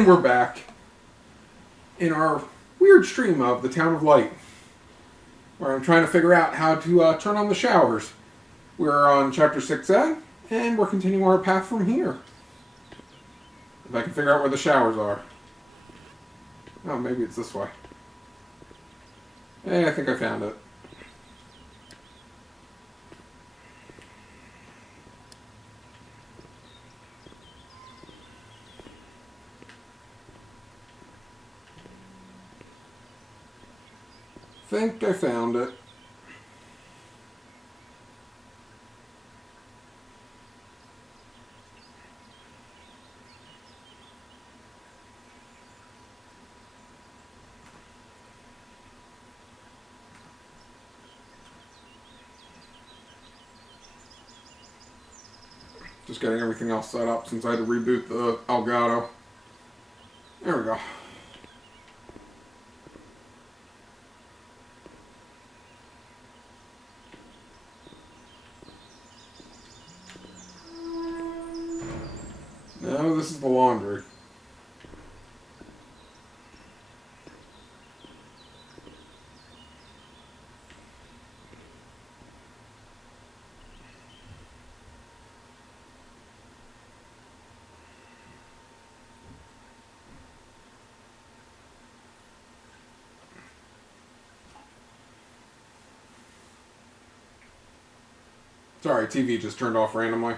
And we're back in our weird stream of the Town of Light, where I'm trying to figure out how to turn on the showers. We're on Chapter 6A, and we're continuing our path from here. If I can figure out where the showers are. Oh, maybe it's this way. Hey, I think I found it. Think I found it. Just getting everything else set up since I had to reboot the Elgato. There we go. No, this is the laundry. Sorry, TV just turned off randomly.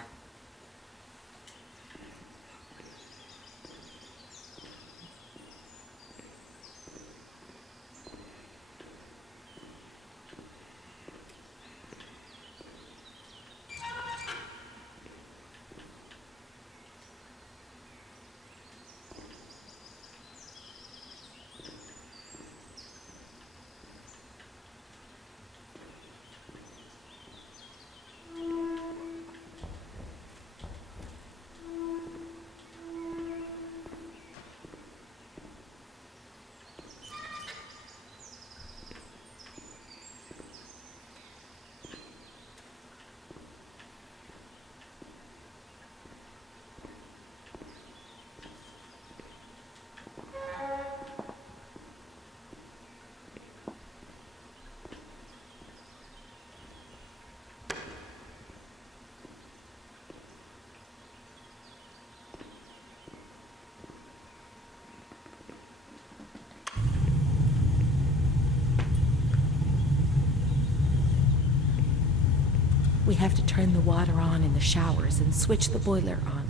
We have to turn the water on in the showers and switch the boiler on.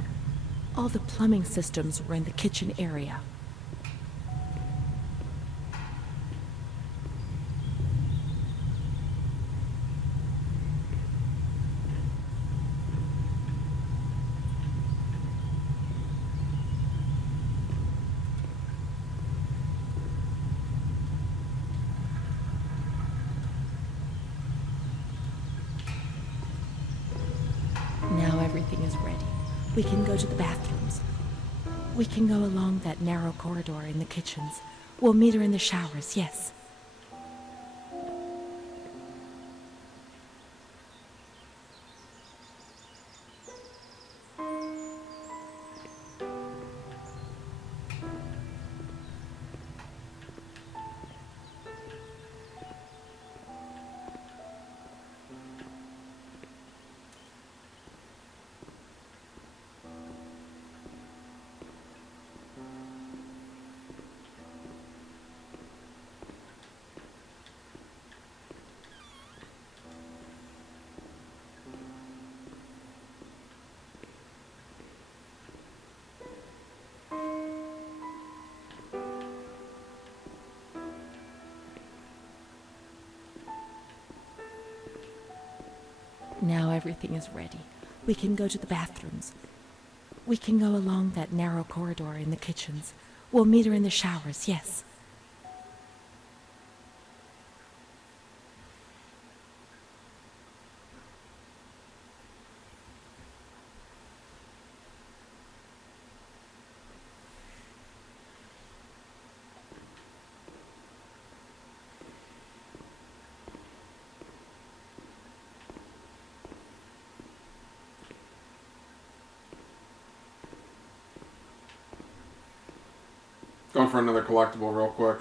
All the plumbing systems were in the kitchen area. Now everything is ready. We can go to the bathrooms. We can go along that narrow corridor in the kitchens. We'll meet her in the showers, yes. Now everything is ready. We can go to the bathrooms. We can go along that narrow corridor in the kitchens. We'll meet her in the showers, yes. Going for another collectible real quick.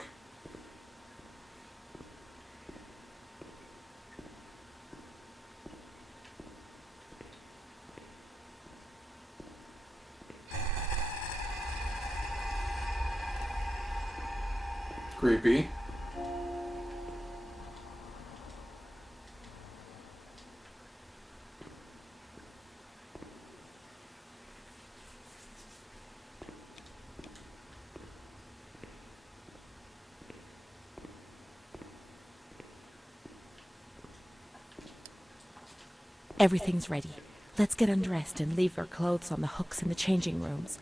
Creepy. Everything's ready. Let's get undressed and leave our clothes on the hooks in the changing rooms.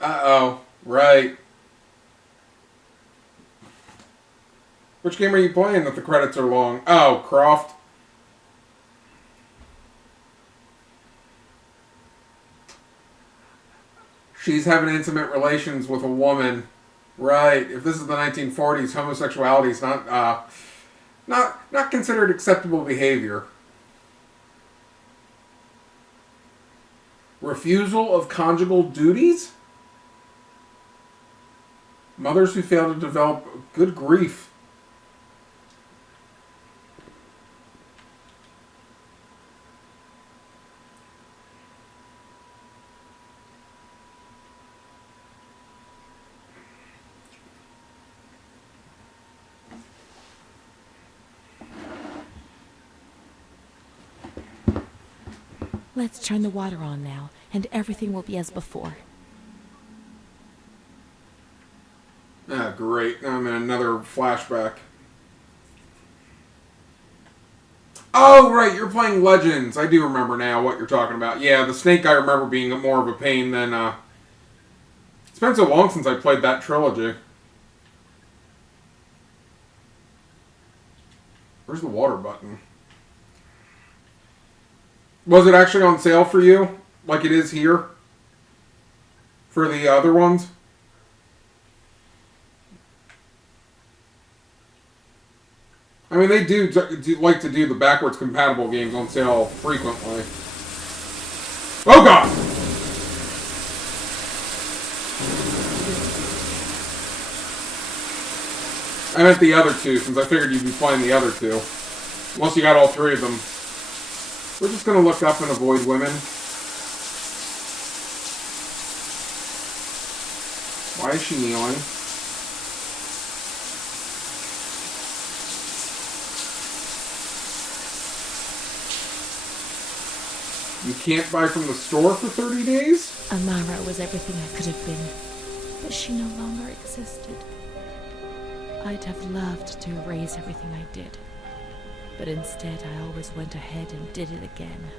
Uh-oh. Right. Which game are you playing that the credits are long? Oh, Croft. She's having intimate relations with a woman. Right. If this is the 1940s, homosexuality is not considered acceptable behavior. Refusal of conjugal duties? Mothers who fail to develop good grief. Let's turn the water on now, and everything will be as before. Ah, great. I'm in another flashback. Oh, right, you're playing Legends. I do remember now what you're talking about. Yeah, the snake I remember being more of a pain than, It's been so long since I played that trilogy. Where's the water button? Was it actually on sale for you? Like it is here? For the other ones? I mean, they do like to do the backwards compatible games on sale frequently. Oh, God! I meant the other two, since I figured you'd be playing the other two. Unless you got all three of them. We're just going to look up and avoid women. Why is she kneeling? You can't buy from the store for 30 days? Amara was everything I could have been, but she no longer existed. I'd have loved to erase everything I did, but instead I always went ahead and did it again.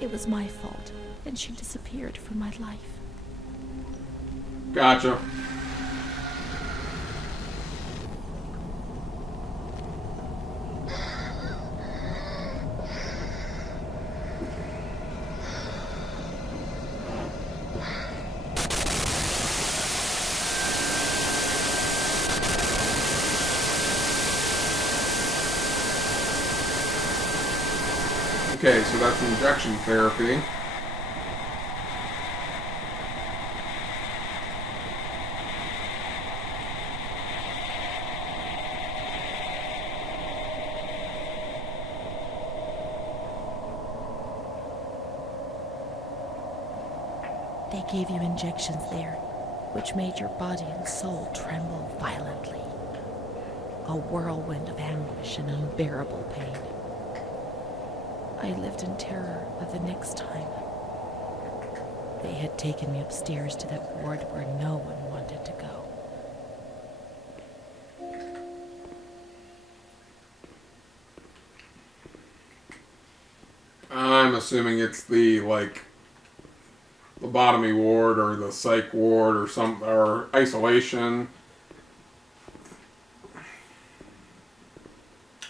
It was my fault, and she disappeared from my life. Gotcha. Okay, so that's injection therapy. They gave you injections there, which made your body and soul tremble violently. A whirlwind of anguish and unbearable pain. I lived in terror of the next time. They had taken me upstairs to that ward where no one wanted to go. I'm assuming it's the, like, lobotomy ward or the psych ward or isolation.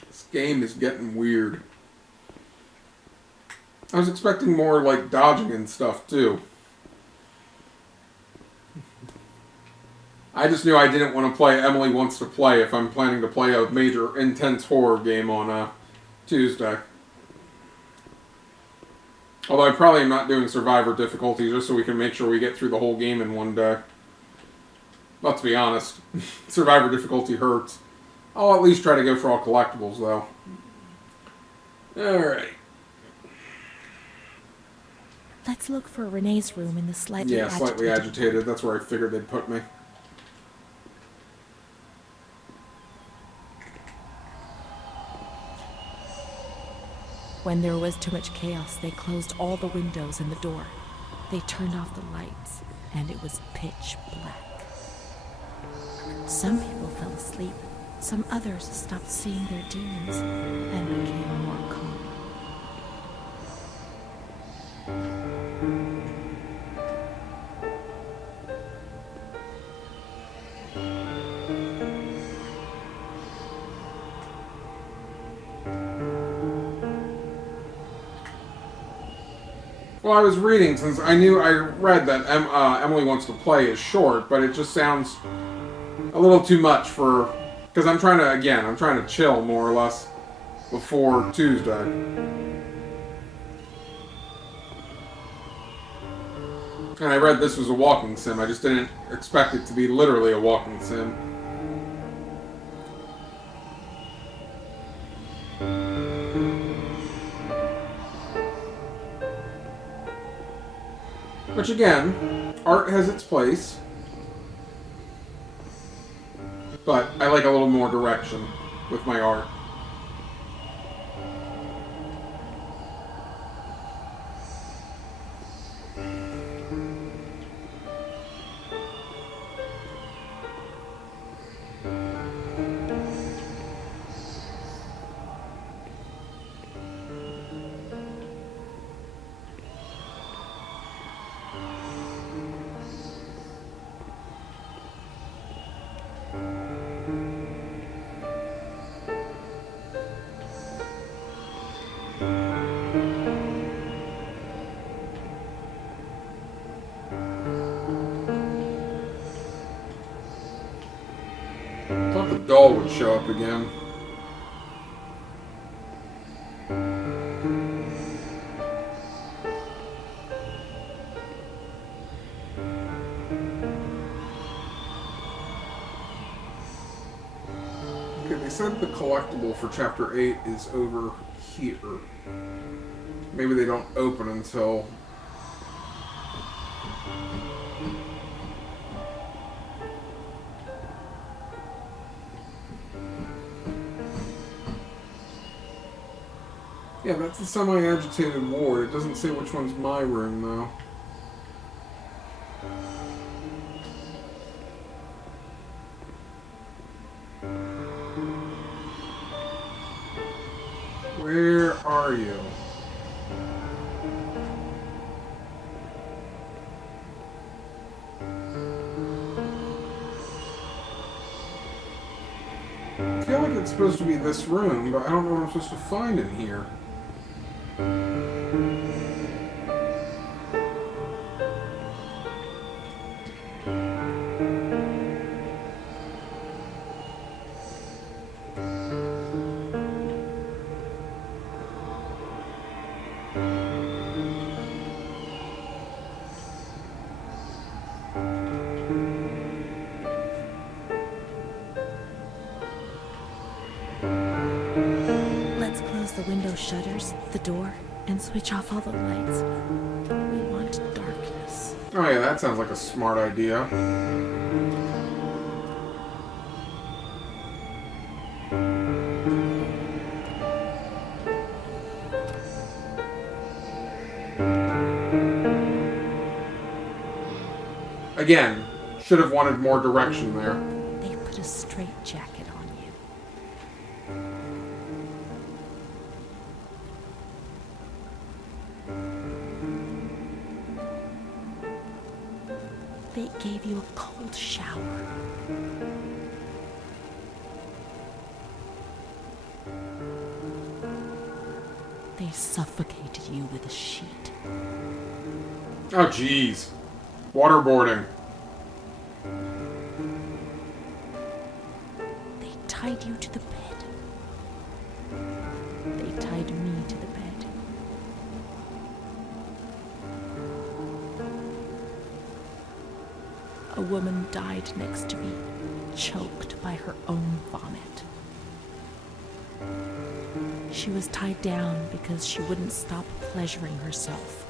This game is getting weird. I was expecting more, like, dodging and stuff, too. I just knew I didn't want to play Emily Wants to Play if I'm planning to play a major intense horror game on Tuesday. Although I probably am not doing Survivor difficulty just so we can make sure we get through the whole game in one day. Let's be honest. Survivor difficulty hurts. I'll at least try to go for all collectibles, though. Alright. Let's look for Renee's room in the slightly agitated. That's where I figured they'd put me. When there was too much chaos, they closed all the windows and the door. They turned off the lights, and it was pitch black. Some people fell asleep. Some others stopped seeing their demons and became more calm. Well, I was reading, since I read that Emily Wants to Play is short, but it just sounds a little too much for, because I'm trying to chill more or less before Tuesday. And I read this was a walking sim, I just didn't expect it to be literally a walking sim. Which again, art has its place, but I like a little more direction with my art. I thought the doll would show up again. Okay, they said the collectible for Chapter 8 is over here. Maybe they don't open until... Yeah, that's the semi-agitated ward. It doesn't say which one's my room, though. Where are you? I feel like it's supposed to be this room, but I don't know what I'm supposed to find in here. Let's close the window shutters, the door, and switch off all the lights. We want darkness. Oh yeah, that sounds like a smart idea. Again, should have wanted more direction there. They put a straight jacket on you. They gave you a cold shower. They suffocated you with a sheet. Oh jeez. Waterboarding. tied you to the bed. They tied me to the bed. A woman died next to me, choked by her own vomit. She was tied down because she wouldn't stop pleasuring herself.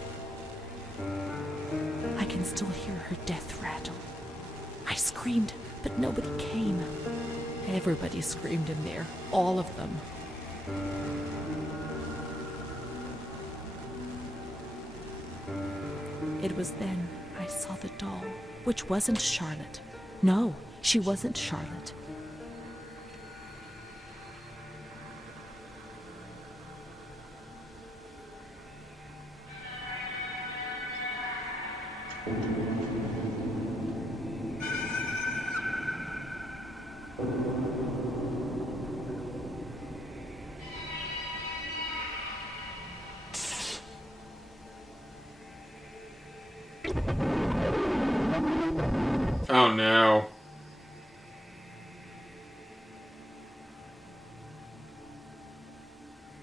I can still hear her death rattle. I screamed, but nobody came. Everybody screamed in there, all of them. It was then I saw the doll, which wasn't Charlotte. No, she wasn't Charlotte. Oh no.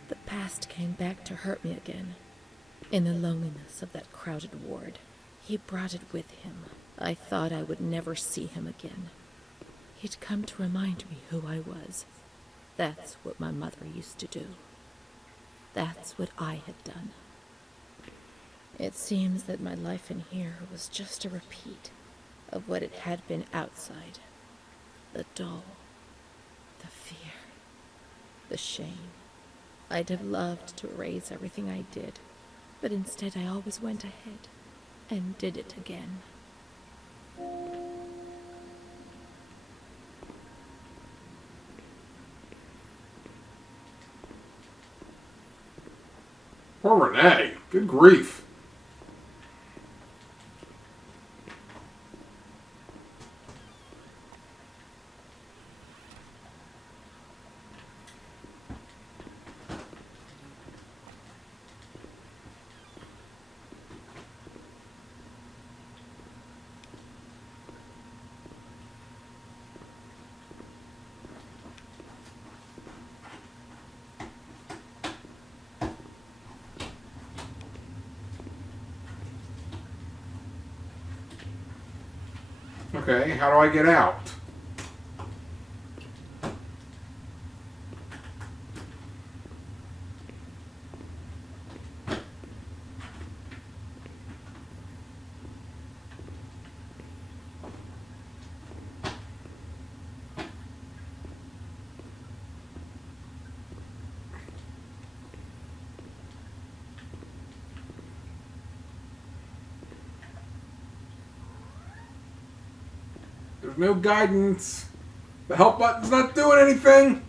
The past came back to hurt me again. In the loneliness of that crowded ward, he brought it with him. I thought I would never see him again. He'd come to remind me who I was. That's what my mother used to do. That's what I had done. It seems that my life in here was just a repeat of what it had been outside. The doll, the fear, the shame. I'd have loved to erase everything I did, but instead I always went ahead and did it again. Poor Renee. Good grief. Okay, how do I get out? There's no guidance. The help button's not doing anything.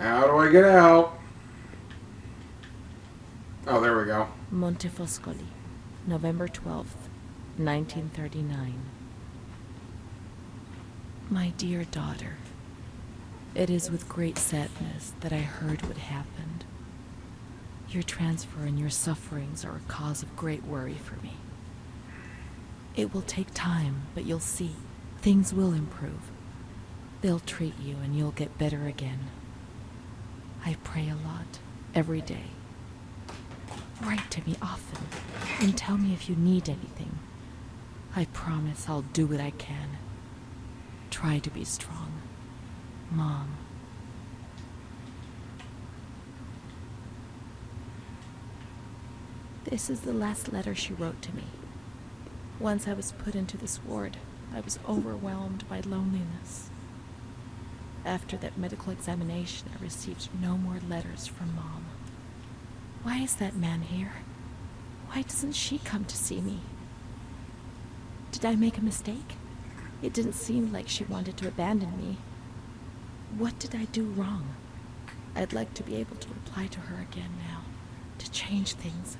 How do I get out? Oh, there we go. Montefoscoli, November 12th, 1939. My dear daughter, it is with great sadness that I heard what happened. Your transfer and your sufferings are a cause of great worry for me. It will take time, but you'll see. Things will improve. They'll treat you and you'll get better again. I pray a lot, every day. Write to me often and tell me if you need anything. I promise I'll do what I can. Try to be strong. Mom. This is the last letter she wrote to me. Once I was put into this ward, I was overwhelmed by loneliness. After that medical examination, I received no more letters from Mom. Why is that man here? Why doesn't she come to see me? Did I make a mistake? It didn't seem like she wanted to abandon me. What did I do wrong? I'd like to be able to reply to her again now, to change things.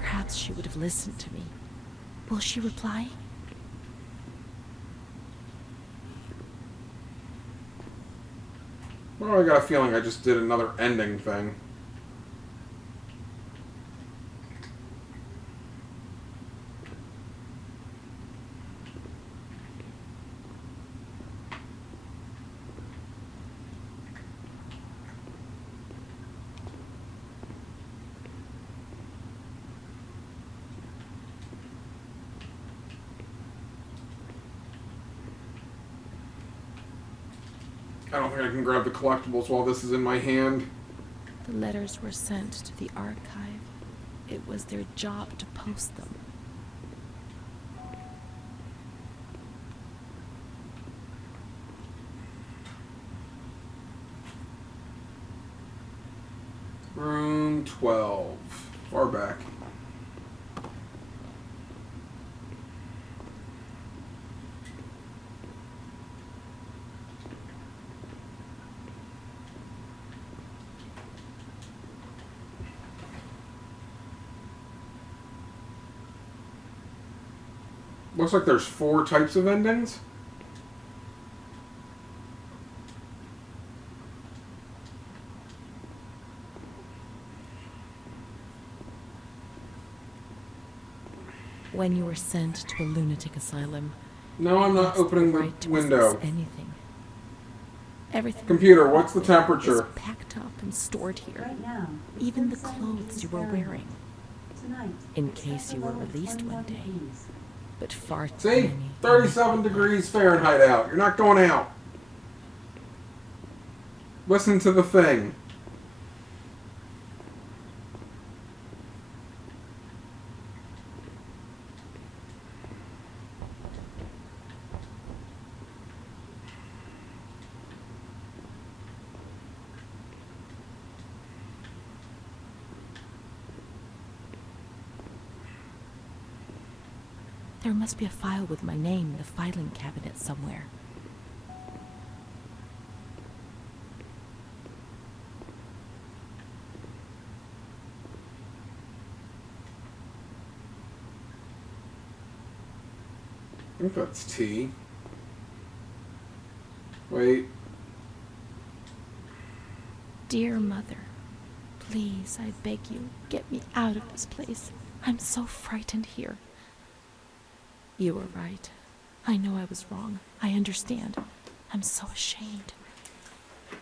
Perhaps she would have listened to me. Will she reply? Well, I got a feeling I just did another ending thing. I don't think I can grab the collectibles while this is in my hand. The letters were sent to the archive. It was their job to post them. Room 12. Far back. Looks like there's 4 types of endings. When you were sent to a lunatic asylum, No, I'm not opening right the to window. possess anything. Everything. Computer, what's the temperature? Is packed up and stored here. Right now, Even the 37 clothes degrees you were Fahrenheit. wearing. Tonight, In it's case set you were below released 21 one day. degrees. But far too See? many. 37 degrees Fahrenheit out. You're not going out. Listen to the thing. There must be a file with my name in the filing cabinet somewhere. I think that's T. Wait. Dear Mother, please, I beg you, get me out of this place. I'm so frightened here. You were right. I know I was wrong. I understand. I'm so ashamed.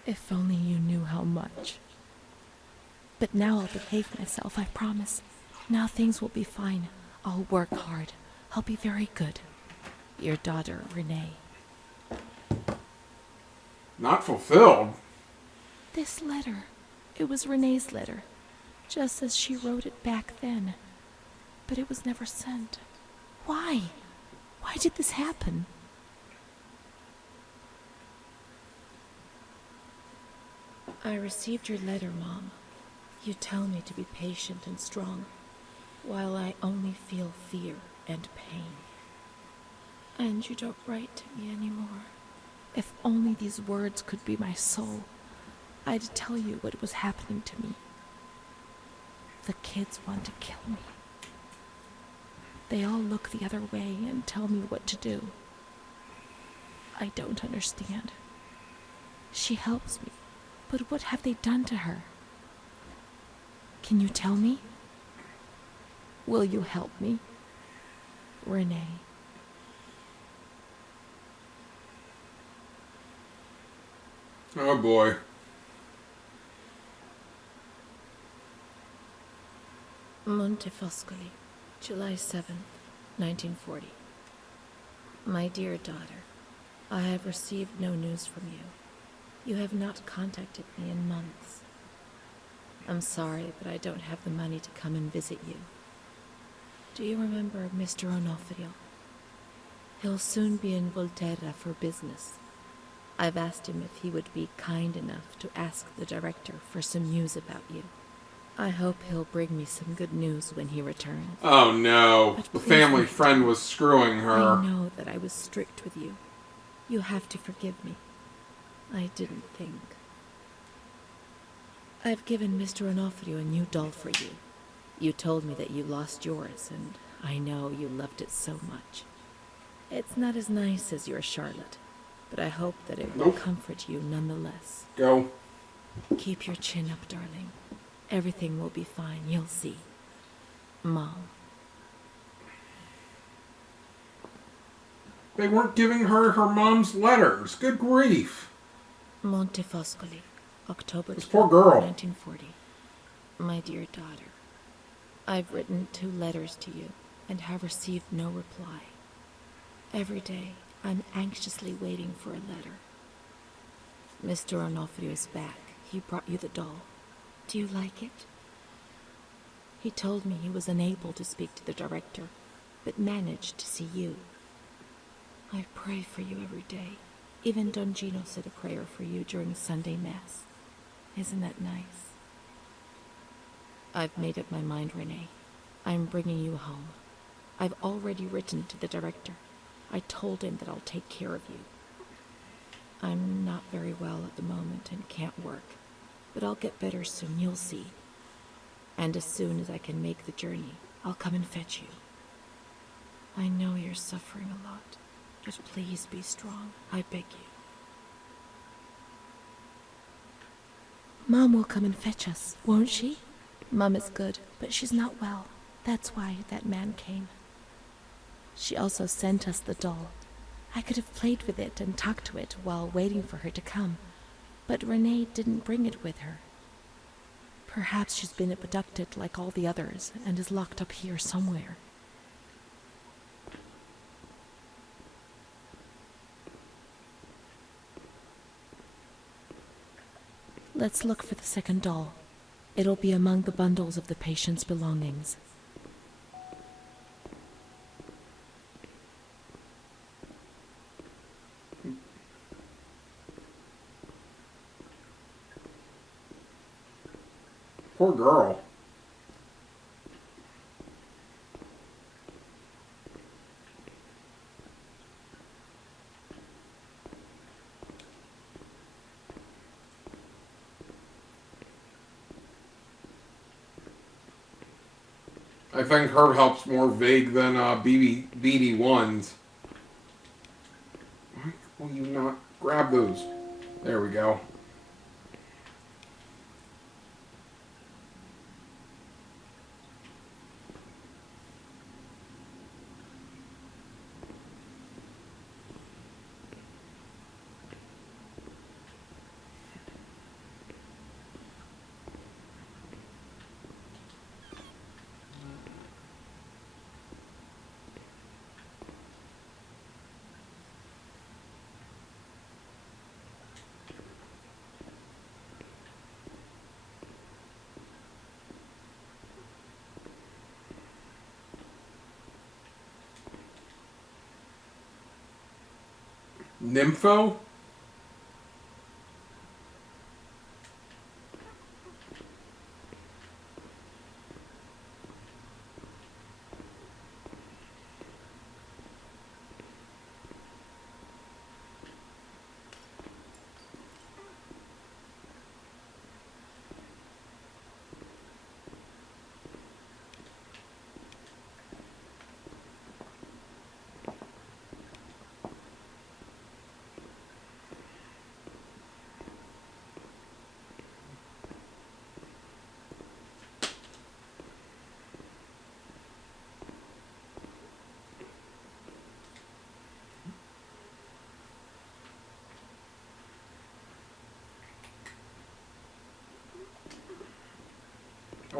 If only you knew how much. But now I'll behave myself, I promise. Now things will be fine. I'll work hard. I'll be very good. Your daughter, Renee. Not fulfilled. This letter. It was Renee's letter. Just as she wrote it back then. But it was never sent. Why? Why did this happen? I received your letter, Mom. You tell me to be patient and strong, while I only feel fear and pain. And you don't write to me anymore. If only these words could be my soul, I'd tell you what was happening to me. The kids want to kill me. They all look the other way and tell me what to do. I don't understand. She helps me, but what have they done to her? Can you tell me? Will you help me? Renee. Oh boy. Montefoscoli, July 7th, 1940. My dear daughter, I have received no news from you. You have not contacted me in months. I'm sorry, but I don't have the money to come and visit you. Do you remember Mr. Onofrio? He'll soon be in Volterra for business. I've asked him if he would be kind enough to ask the director for some news about you. I hope he'll bring me some good news when he returns. Oh no. But The please family wait. friend was screwing her. I know that I was strict with you. You have to forgive me. I didn't think. I've given Mr. Onofrio a new doll for you. You told me that you lost yours, and I know you loved it so much. It's not as nice as your Charlotte, but I hope that it will comfort you nonetheless. Go. Keep your chin up, darling. Everything will be fine, you'll see. Mom. They weren't giving her her mom's letters. Good grief. Montefoscoli, October This poor girl. 1940. My dear daughter, I've written 2 letters to you and have received no reply. Every day, I'm anxiously waiting for a letter. Mr. Onofrio is back. He brought you the doll. Do you like it? He told me he was unable to speak to the director, but managed to see you. I pray for you every day. Even Don Gino said a prayer for you during Sunday Mass. Isn't that nice? I've made up my mind, Renee. I'm bringing you home. I've already written to the director. I told him that I'll take care of you. I'm not very well at the moment and can't work, but I'll get better soon, you'll see. And as soon as I can make the journey, I'll come and fetch you. I know you're suffering a lot. Just please be strong, I beg you. Mom will come and fetch us, won't she? Mom is good, but she's not well. That's why that man came. She also sent us the doll. I could have played with it and talked to it while waiting for her to come, but Renee didn't bring it with her. Perhaps she's been abducted like all the others and is locked up here somewhere. Let's look for the second doll. It'll be among the bundles of the patient's belongings. Poor girl. I think her help's more vague than BD1's. Why will you not grab those? There we go. Nympho?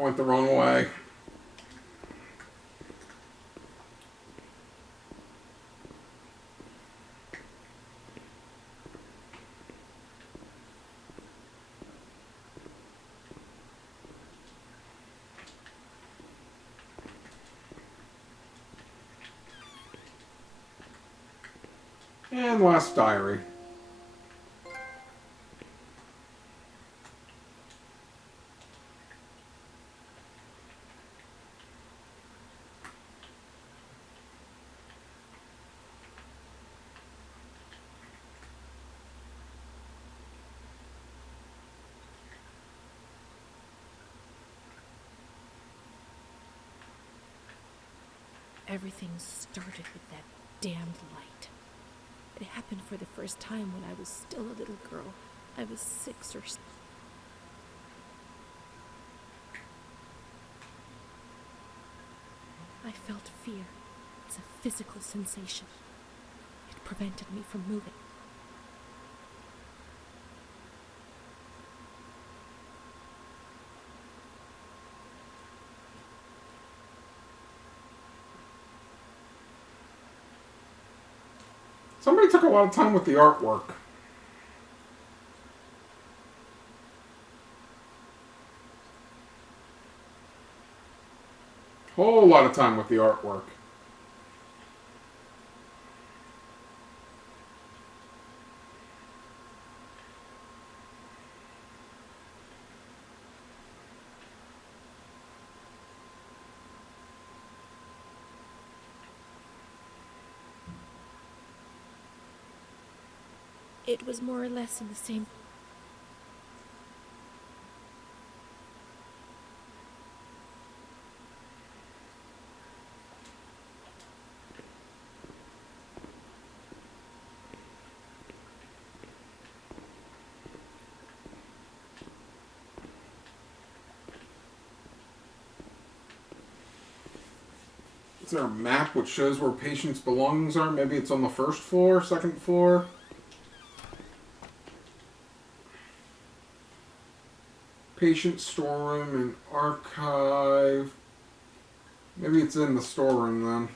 I went the wrong way. And last diary. Everything started with that damned light. It happened for the first time when I was still a little girl. I was 6 or so. I felt fear. It's a physical sensation. It prevented me from moving. Somebody took a lot of time with the artwork. Whole lot of time with the artwork. It was more or less in the same... Is there a map which shows where patients' belongings are? Maybe it's on the first floor, second floor? Patient storeroom and archive. Maybe it's in the storeroom then.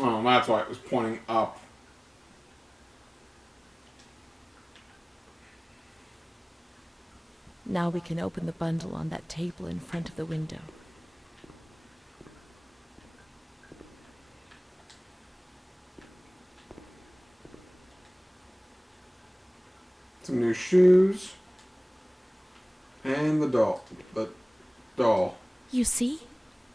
Oh, that's why it was pointing up. Now we can open the bundle on that table in front of the window. Some new shoes. And the doll. The doll. You see?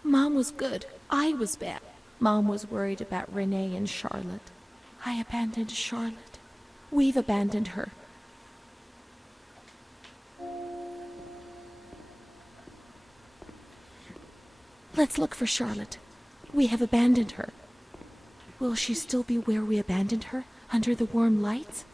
Mom was good. I was bad. Mom was worried about Renee and Charlotte. I abandoned Charlotte. We've abandoned her. Let's look for Charlotte. We have abandoned her. Will she still be where we abandoned her, under the warm lights?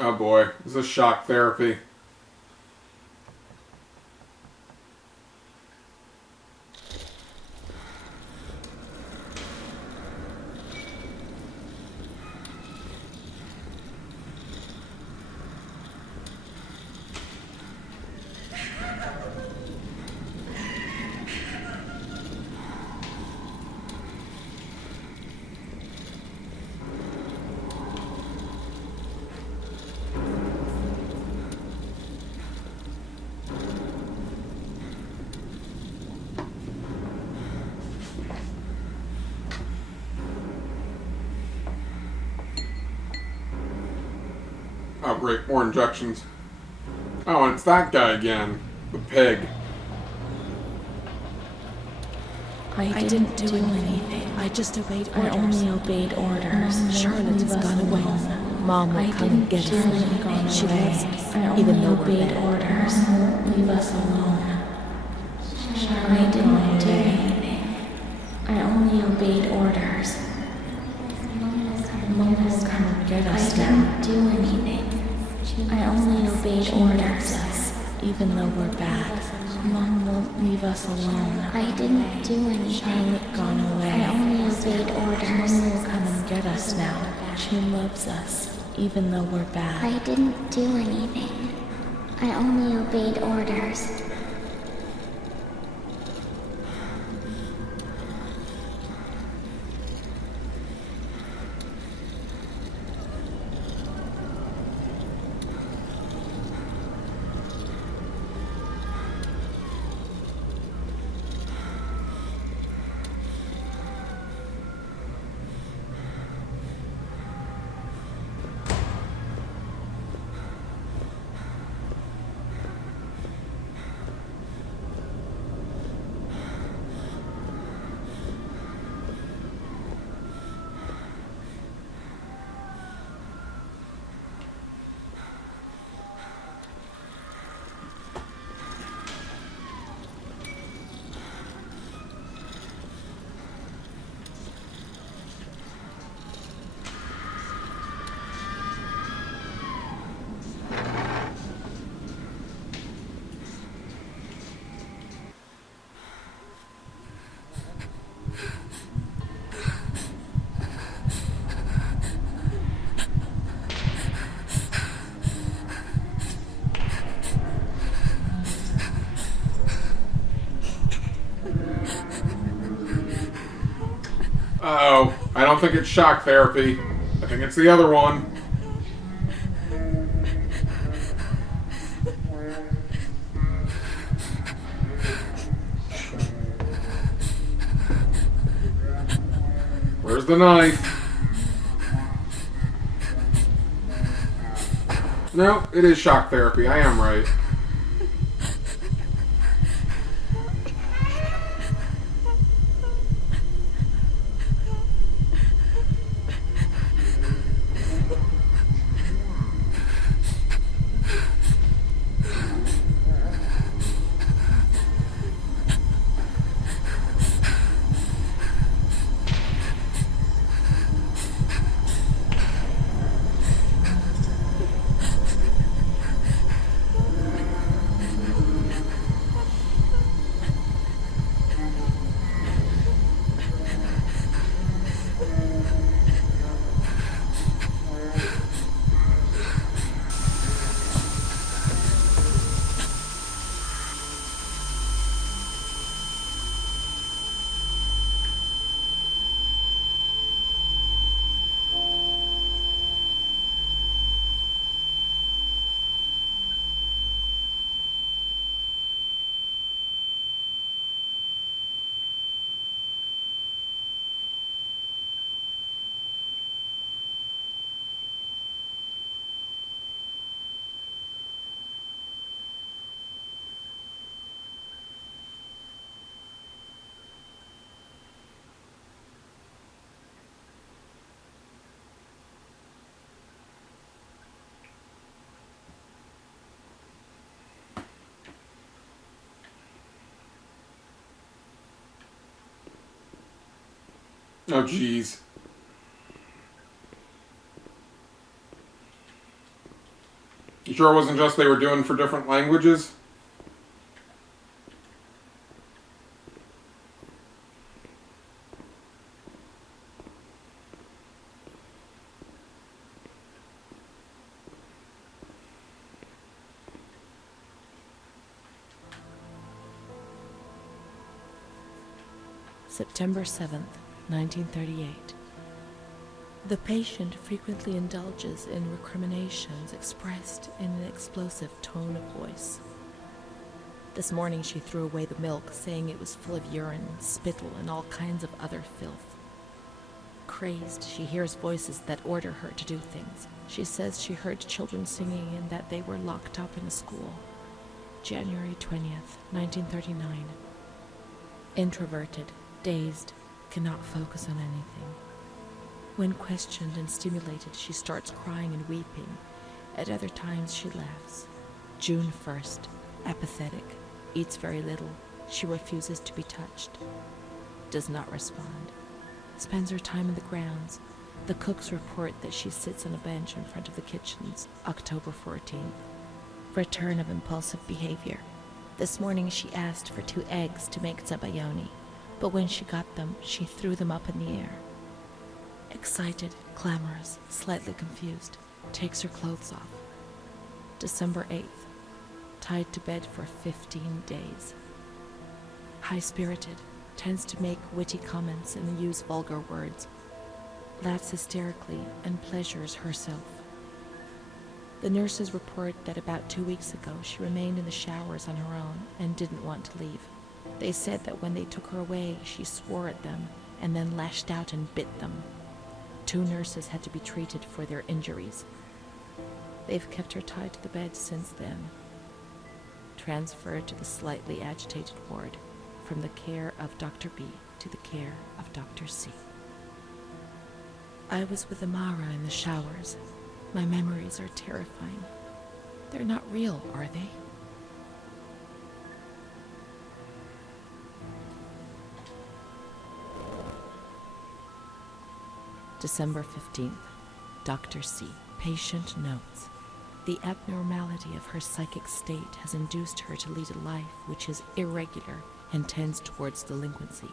Oh boy, this is shock therapy. great, more injections. Oh, and it's that guy again. The pig. I didn't do anything. I just obeyed orders. I only obeyed orders. Charlotte has gone away. Mom will come and get us. She loves us, I even only though we're obeyed bad. orders. Leave us alone. I didn't do anything. I only obeyed orders. Mom will come and get us now. I didn't do anything. I only obeyed orders. Even though we're bad. Mom won't leave us alone. I didn't do anything. Charlotte gone away. I only obeyed orders. Mom will come and get us now. She loves us, even though we're bad. I didn't do anything. I only obeyed orders. Uh-oh. I don't think it's shock therapy. I think it's the other one. Where's the knife? No, it is shock therapy. I am right. Oh, jeez. You sure it wasn't just they were doing for different languages? September 7th, 1938. The patient frequently indulges in recriminations expressed in an explosive tone of voice. This morning she threw away the milk, saying it was full of urine, spittle, and all kinds of other filth. Crazed, she hears voices that order her to do things. She says she heard children singing and that they were locked up in a school. January 20th, 1939. Introverted, dazed, cannot focus on anything. When questioned and stimulated, she starts crying and weeping. At other times, she laughs. June 1st, apathetic, eats very little. She refuses to be touched. Does not respond. Spends her time in the grounds. The cooks report that she sits on a bench in front of the kitchens. October 14th. Return of impulsive behavior. This morning she asked for 2 eggs to make zabayoni, but when she got them, she threw them up in the air. Excited, clamorous, slightly confused, takes her clothes off. December 8th. Tied to bed for 15 days. High-spirited, tends to make witty comments and use vulgar words. Laughs hysterically and pleasures herself. The nurses report that about 2 weeks ago she remained in the showers on her own and didn't want to leave. They said that when they took her away, she swore at them and then lashed out and bit them. 2 nurses had to be treated for their injuries. They've kept her tied to the bed since then. Transferred to the slightly agitated ward, from the care of Dr. B to the care of Dr. C. I was with Amara in the showers. My memories are terrifying. They're not real, are they? December 15th. Dr. C. Patient notes. The abnormality of her psychic state has induced her to lead a life which is irregular and tends towards delinquency.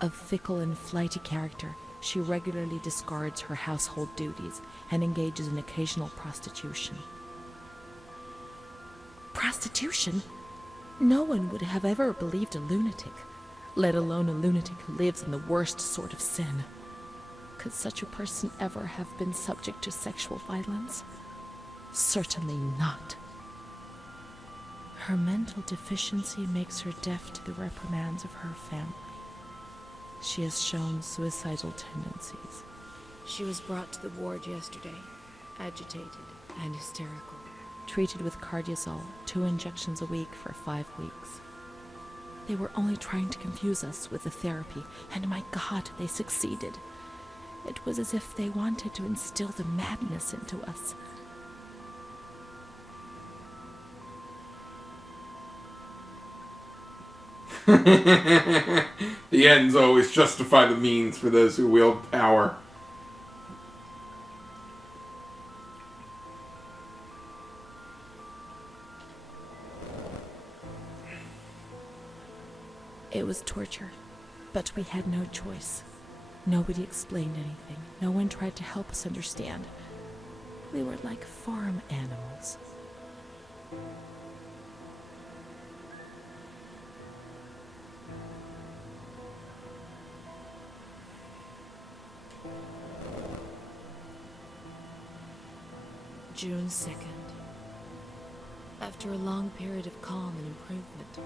Of fickle and flighty character, she regularly discards her household duties and engages in occasional prostitution. Prostitution? No one would have ever believed a lunatic, let alone a lunatic who lives in the worst sort of sin. Could such a person ever have been subject to sexual violence? Certainly not. Her mental deficiency makes her deaf to the reprimands of her family. She has shown suicidal tendencies. She was brought to the ward yesterday, agitated and hysterical. Treated with cardiazol, 2 injections a week for 5 weeks. They were only trying to confuse us with the therapy, and my God, they succeeded. It was as if they wanted to instill the madness into us. The ends always justify the means for those who wield power. It was torture, but we had no choice. Nobody explained anything. No one tried to help us understand. We were like farm animals. June 2nd. After a long period of calm and improvement,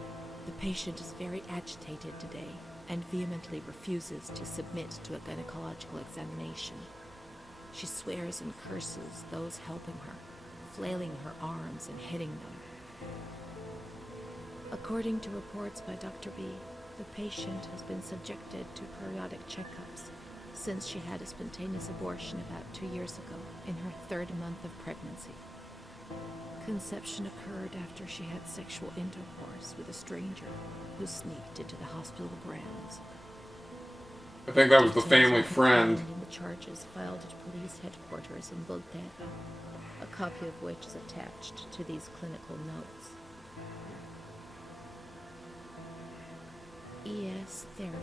the patient is very agitated today and vehemently refuses to submit to a gynecological examination. She swears and curses those helping her, flailing her arms and hitting them. According to reports by Dr. B, the patient has been subjected to periodic checkups since she had a spontaneous abortion about 2 years ago in her 3rd month of pregnancy. Conception occurred after she had sexual intercourse with a stranger who sneaked into the hospital grounds. I think that was the family friend. In the charges filed at police headquarters in Volterra, a copy of which is attached to these clinical notes. ES therapy.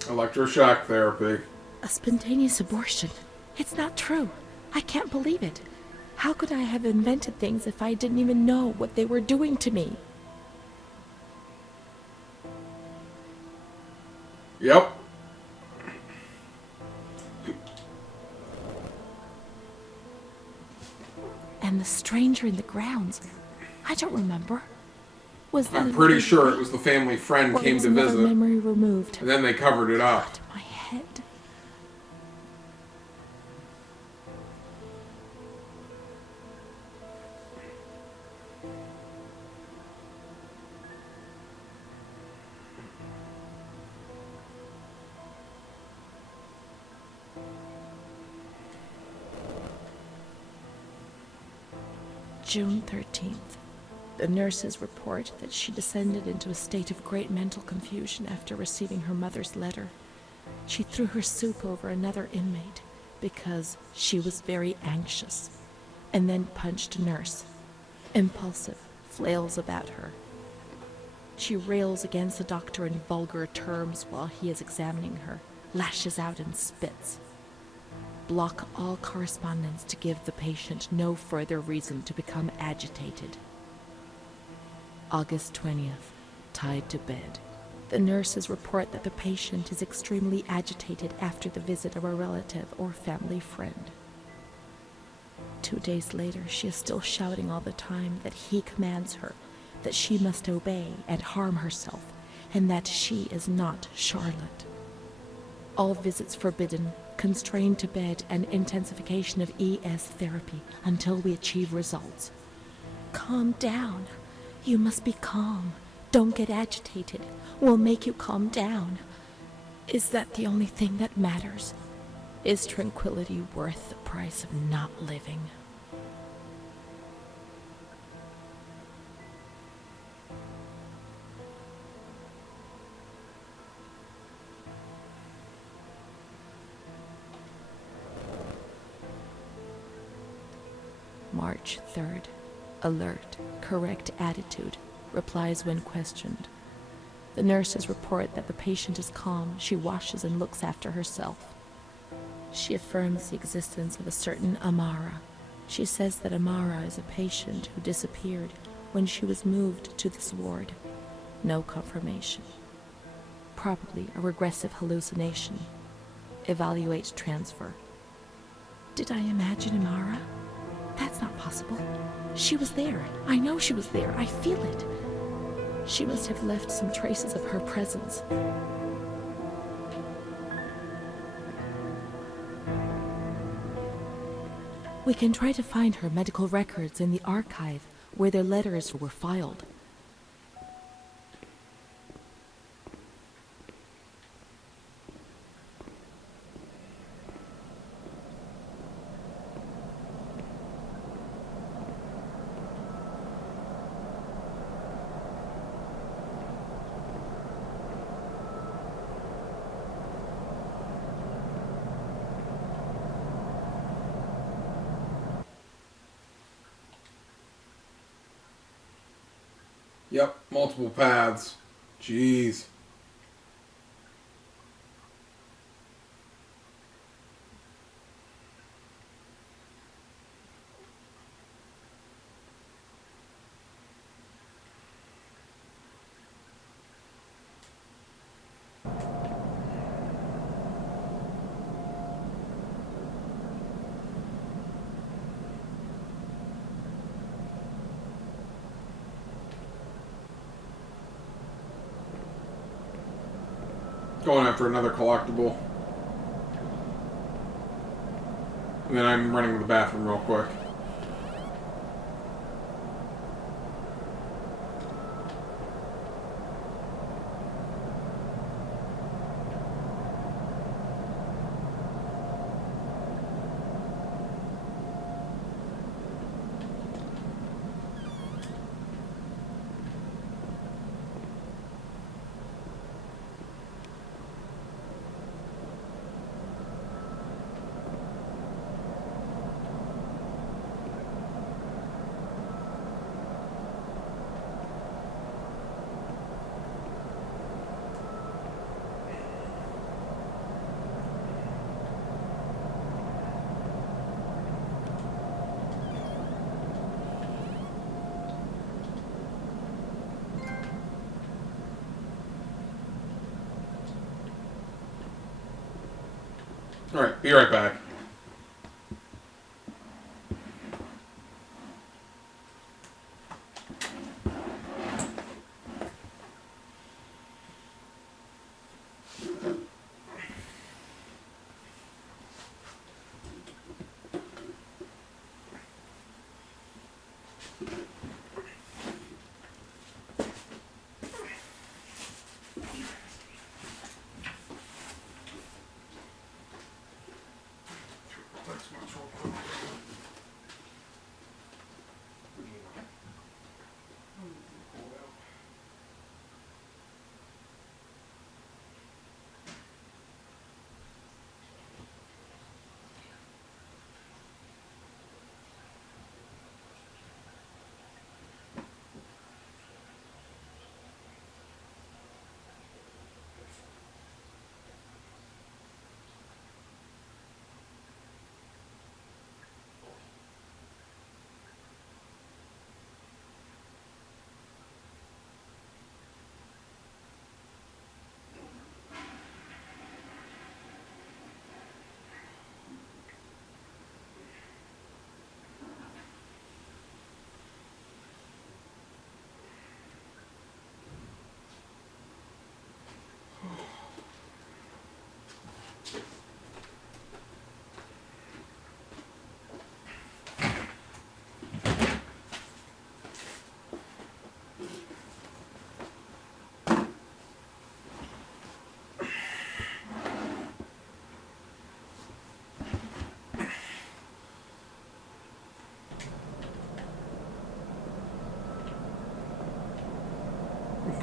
Electroshock therapy. A spontaneous abortion. It's not true. I can't believe it. How could I have invented things if I didn't even know what they were doing to me? Yep. And the stranger in the grounds. I don't remember. Was that I'm pretty sure it was the family friend came to visit. Memory removed. And then they covered it up. God, my head. June 13th. The nurses report that she descended into a state of great mental confusion after receiving her mother's letter. She threw her soup over another inmate because she was very anxious, and then punched a nurse. Impulsive, flails about her. She rails against the doctor in vulgar terms while he is examining her, lashes out and spits. Block all correspondence to give the patient no further reason to become agitated. August 20th, tied to bed. The nurses report that the patient is extremely agitated after the visit of a relative or family friend. 2 days later, she is still shouting all the time that he commands her, that she must obey and harm herself, and that she is not Charlotte. All visits forbidden, constrained to bed, and intensification of ES therapy until we achieve results. Calm down. You must be calm. Don't get agitated. We'll make you calm down. Is that the only thing that matters? Is tranquility worth the price of not living? March 3rd. Alert, correct attitude, replies when questioned. The nurses report that the patient is calm. She washes and looks after herself. She affirms the existence of a certain Amara. She says that Amara is a patient who disappeared when she was moved to this ward. No confirmation. Probably a regressive hallucination. Evaluate transfer. Did I imagine Amara? That's not possible. She was there. I know she was there. I feel it. She must have left some traces of her presence. We can try to find her medical records in the archive where their letters were filed. Yep, multiple paths. Jeez. Going after another collectible. And then I'm running to the bathroom real quick. Alright, be right back.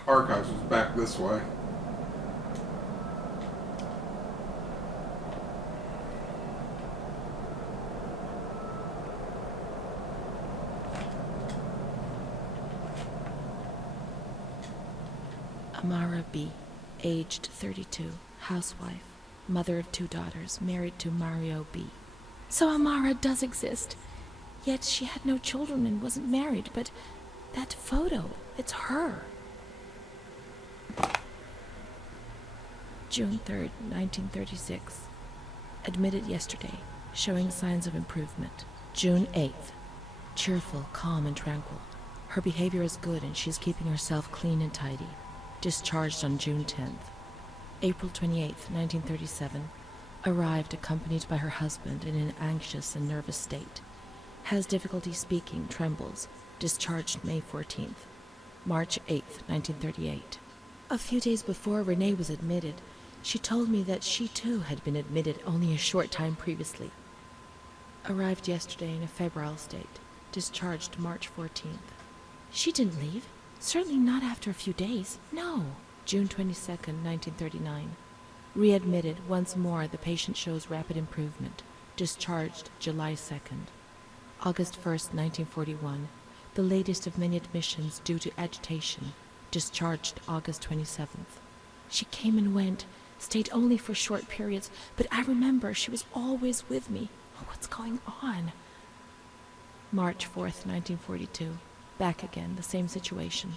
archives was back this way. Amara B., aged 32, housewife, mother of 2 daughters, married to Mario B. So Amara does exist. Yet she had no children and wasn't married, but that photo, it's her. June 3rd, 1936. Admitted yesterday, showing signs of improvement. June 8th. Cheerful, calm, and tranquil. Her behavior is good and she's keeping herself clean and tidy. Discharged on June 10th. April 28th, 1937. Arrived accompanied by her husband in an anxious and nervous state. Has difficulty speaking, trembles. Discharged May 14th. March 8th, 1938. A few days before Renee was admitted, she told me that she too had been admitted only a short time previously. Arrived yesterday in a febrile state. Discharged March 14th. She didn't leave. Certainly not after a few days. No. June 22nd, 1939. Readmitted once more. The patient shows rapid improvement. Discharged July 2nd. August 1st, 1941. The latest of many admissions due to agitation. Discharged August 27th. She came and went, stayed only for short periods, but I remember she was always with me. Oh, what's going on? March 4th, 1942. Back again, the same situation.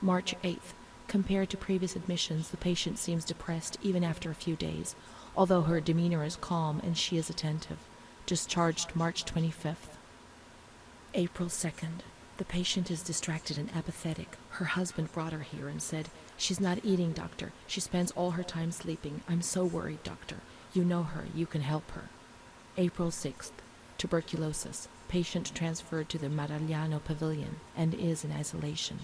March 8th. Compared to previous admissions, the patient seems depressed even after a few days, although her demeanor is calm and she is attentive. Discharged March 25th. April 2nd. The patient is distracted and apathetic. Her husband brought her here and said, "She's not eating, doctor. She spends all her time sleeping. I'm so worried, doctor. You know her. You can help her." April 6th. Tuberculosis. Patient transferred to the Maragliano Pavilion and is in isolation.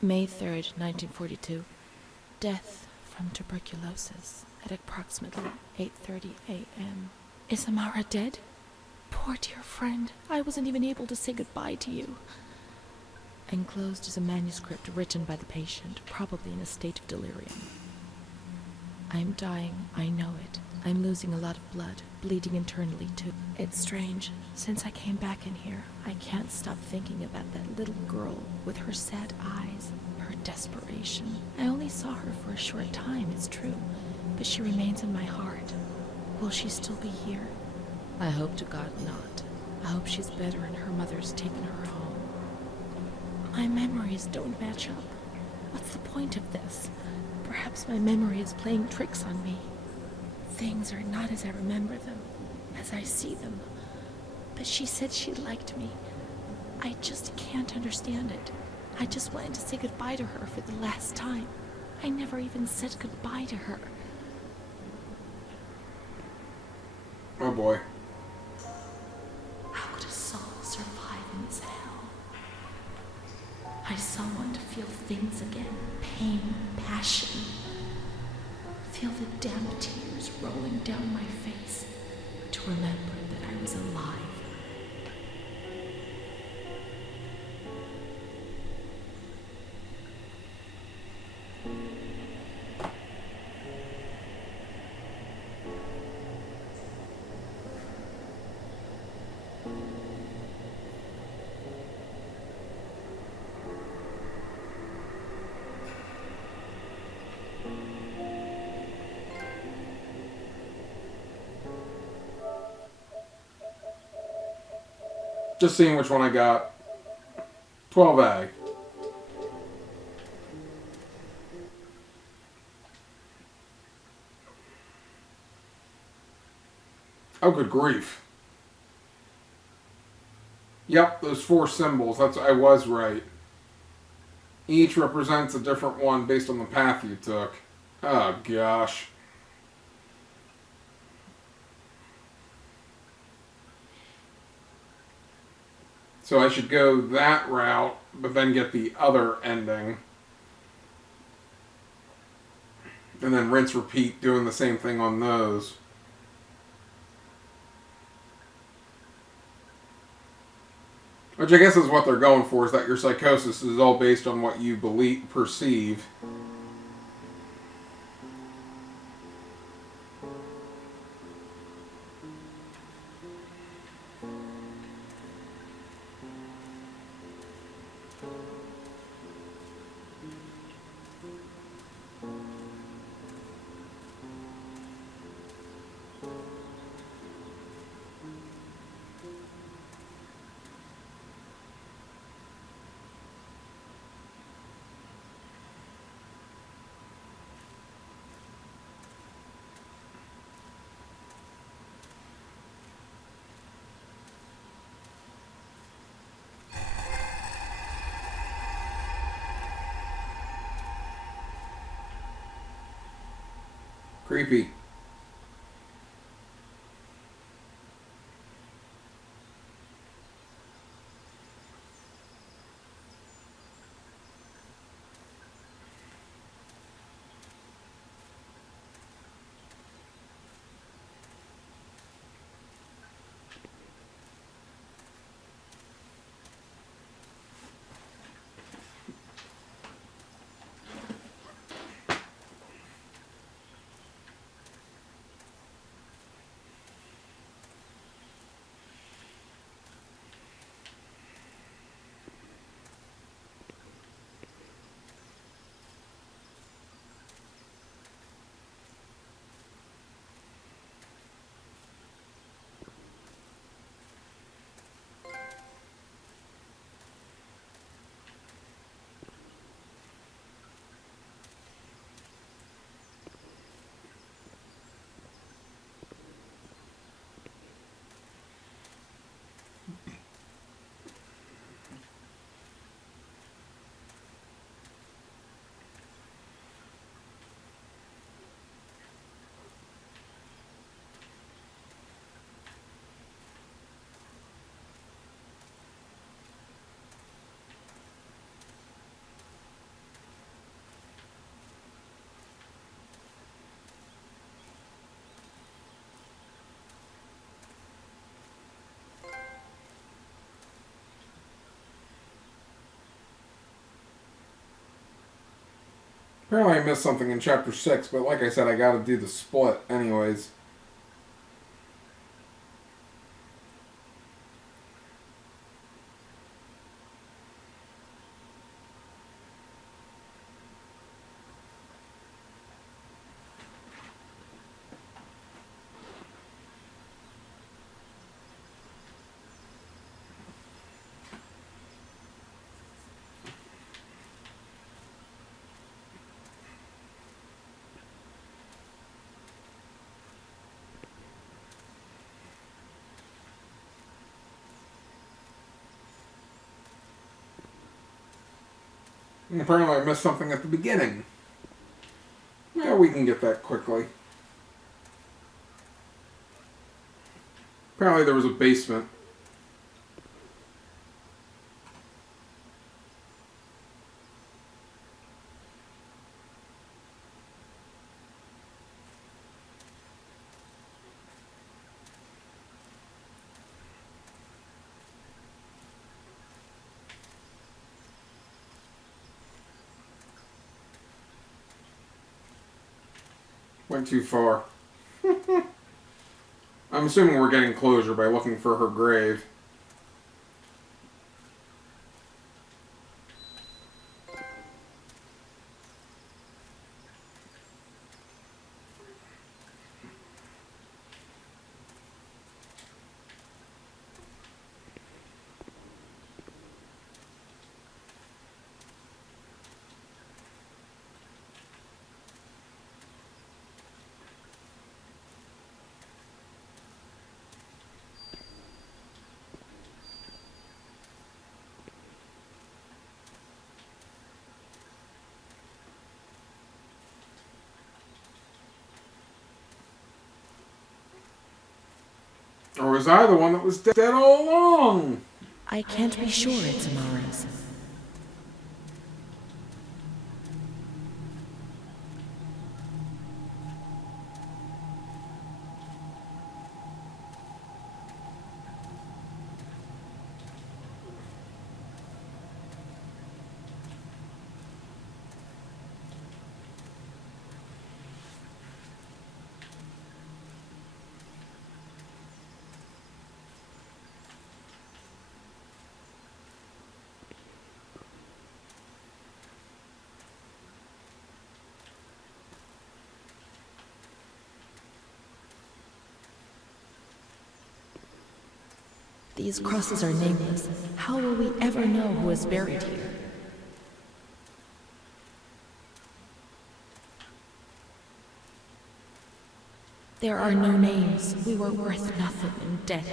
May 3rd, 1942. Death from tuberculosis at approximately 8:30 a.m. Is Amara dead? Poor dear friend, I wasn't even able to say goodbye to you. Enclosed is a manuscript written by the patient, probably in a state of delirium. I'm dying, I know it. I'm losing a lot of blood, bleeding internally too. It's strange. Since I came back in here, I can't stop thinking about that little girl with her sad eyes, her desperation. I only saw her for a short time, it's true, but she remains in my heart. Will she still be here? I hope to God not. I hope she's better and her mother's taken her home. My memories don't match up. What's the point of this? Perhaps my memory is playing tricks on me. Things are not as I remember them, as I see them. But she said she liked me. I just can't understand it. I just wanted to say goodbye to her for the last time. I never even said goodbye to her. Oh boy. How could a soul survive in this hell? I so want to feel things again. Pain, passion. Feel the damn tears rolling down my face to remember that I was alive. Just seeing which one I got. 12A. Oh, good grief. Yep, those 4 symbols. I was right. Each represents a different one based on the path you took. Oh, gosh. So I should go that route, but then get the other ending. And then rinse, repeat, doing the same thing on those. Which I guess is what they're going for, is that your psychosis is all based on what you perceive. Creepy. Apparently I missed something in chapter 6, but like I said, I gotta do the split anyways. And apparently I missed something at the beginning. Yeah, we can get that quickly. Apparently there was a basement. Went too far. I'm assuming we're getting closure by looking for her grave. Or was I the one that was dead all along? I can't be sure it's Amara's. These crosses are nameless. How will we ever know who is buried here? There are no names. We were worth nothing in death,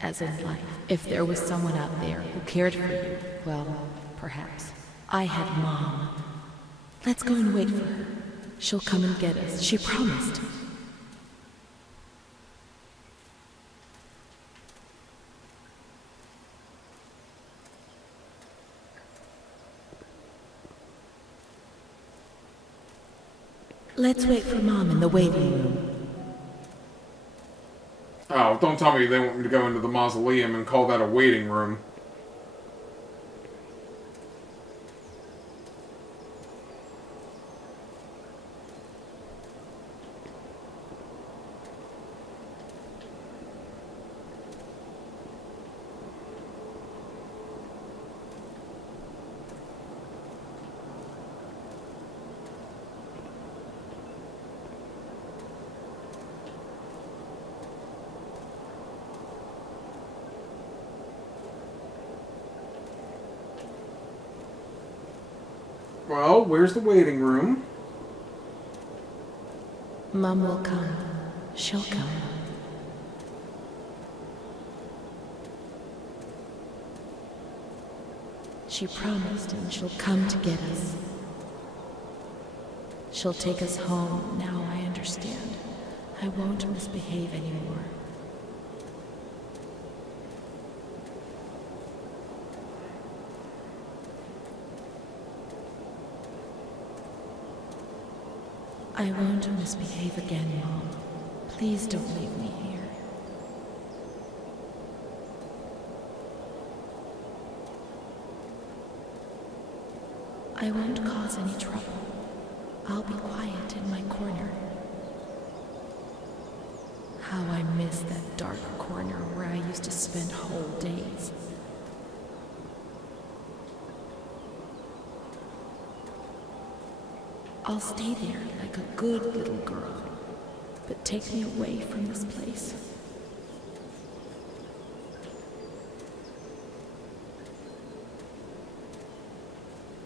as in life. If there was someone out there who cared for you, well, perhaps. I had Mom. Let's go and wait for her. She'll come and get us. She promised. Let's wait for Mom in the waiting room. Oh, don't tell me they want me to go into the mausoleum and call that a waiting room. Well, where's the waiting room? Mom will come. She'll come. She promised, and she'll come to get us. She'll take us home. Now I understand. I won't misbehave anymore. I won't misbehave again, Mom. Please don't leave me here. I won't cause any trouble. I'll be quiet in my corner. How I miss that dark corner where I used to spend whole days. I'll stay there like a good little girl, but take me away from this place.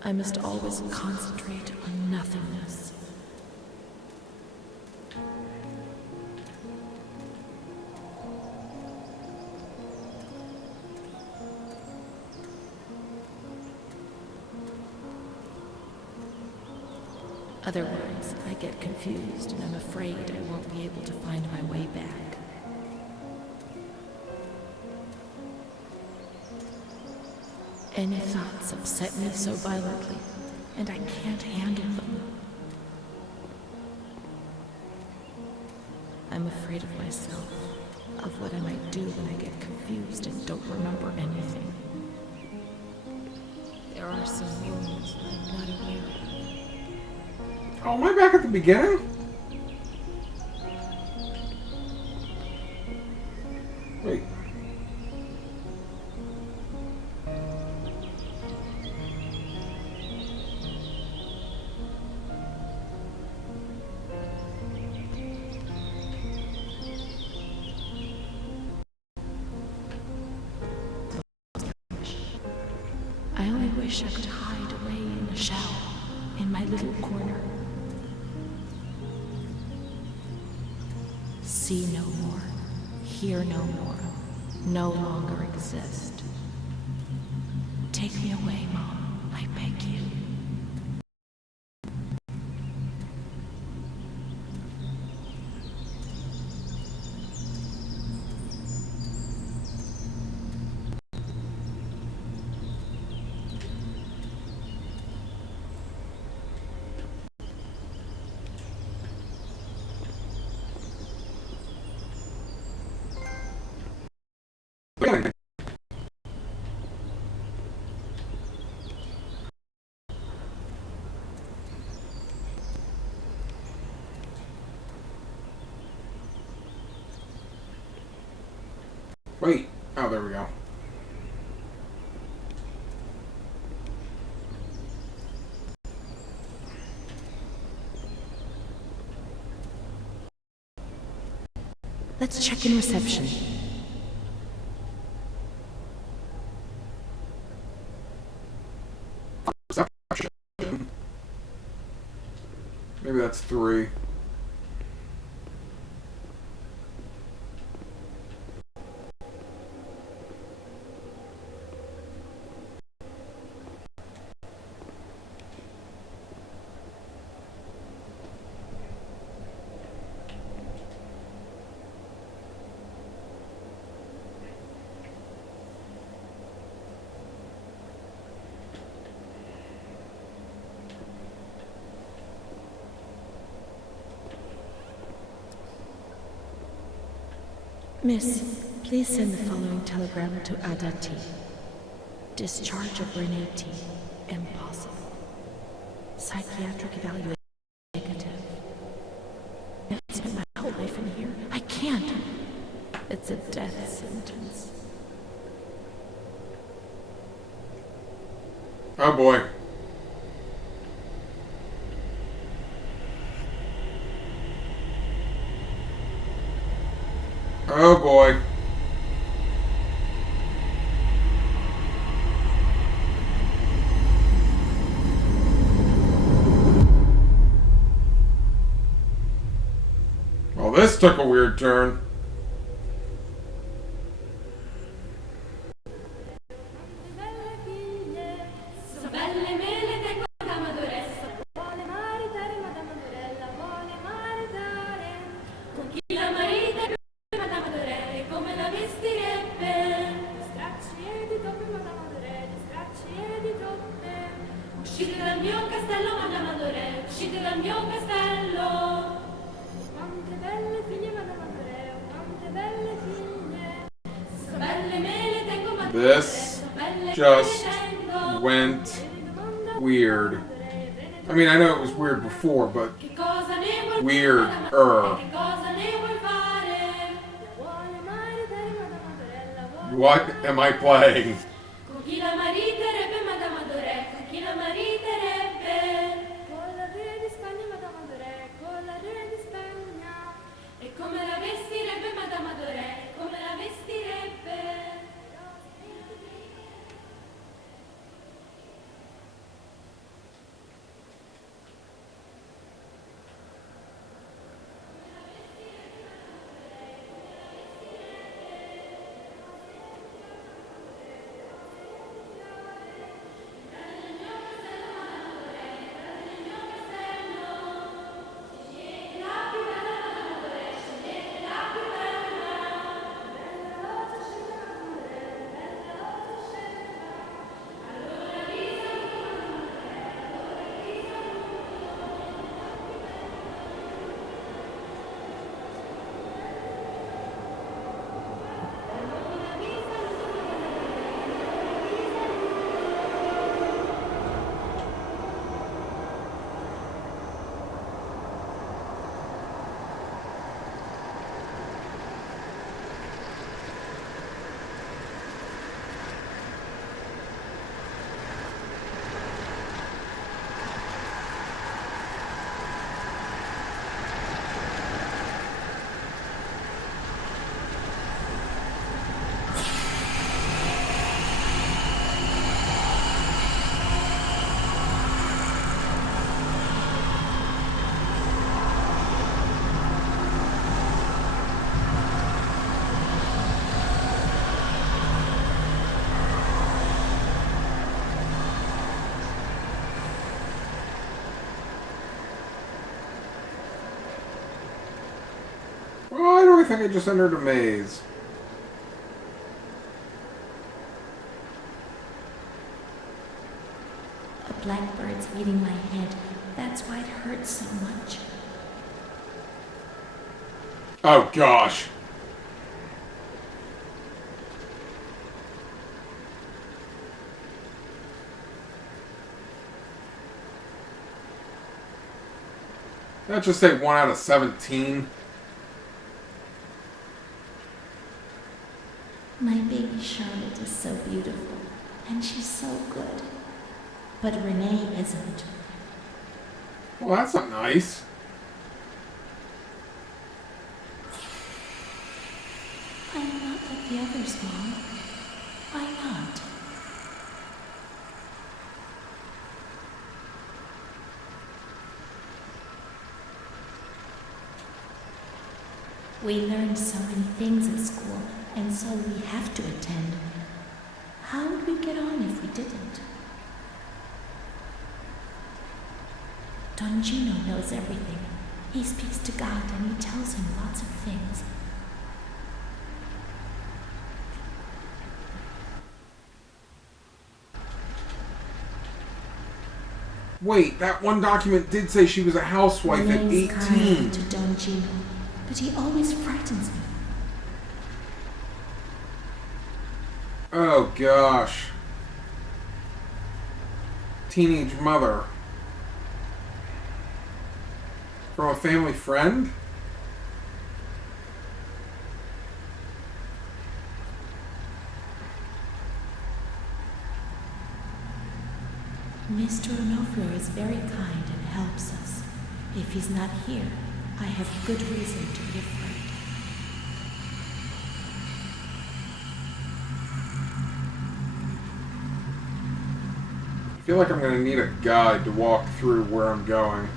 I must always concentrate on nothingness. Otherwise, I get confused and I'm afraid I won't be able to find my way back. Any thoughts upset me so violently, and I can't handle them. I'm afraid of myself, of what I might do when I get confused and don't remember anything. There are some wounds I'm not aware of. Oh, am I back at the beginning? Wait. I only wish I could hide away in a shower, in my little corner. See no more, hear no more, no longer exist. Take me away, Mom, I beg you. Wait. Oh, there we go. Let's check in reception. that's 3. Miss, please send the following telegram to Ada T. Discharge of Renee T. Impossible. Psychiatric evaluation negative. I've spent my whole life in here. I can't. It's a death sentence. Oh boy. Oh boy. Well, this took a weird turn. Uscite dal mio castello, Madame Adoré, uscite dal mio castello. Quante belle figlie, Madame Adoré, quante belle figlie. So belle me le tengo, Madame Adoré. This just went weird. I mean, I know it was weird before, but weirder. What am I playing? Con chi la mariterebbe, Madame Adoré, con chi la mariterebbe? Con la re di Spagna, Madame Adoré, con la re di Spagna. E come la vestirebbe, Madame Adoré, come la vestirebbe? Why do I think I just entered a maze? A blackbird's eating my head. That's why it hurts so much. Oh gosh. Let's just say 1 out of 17. My baby Charlotte is so beautiful, and she's so good. But Renee isn't. Well, that's not nice. I'm not like the others, Mom. Why not? We learned so many things at school, and so we have to attend. How would we get on if we didn't? Don Gino knows everything. He speaks to God and he tells him lots of things. Wait, that one document did say she was a housewife at Renee's 18. kind to Don Gino, but he always frightens me. Oh gosh. Teenage mother. From a family friend? Mr. Onofrio is very kind and helps us. If he's not here, I have good reason to be afraid. I feel like I'm going to need a guide to walk through where I'm going.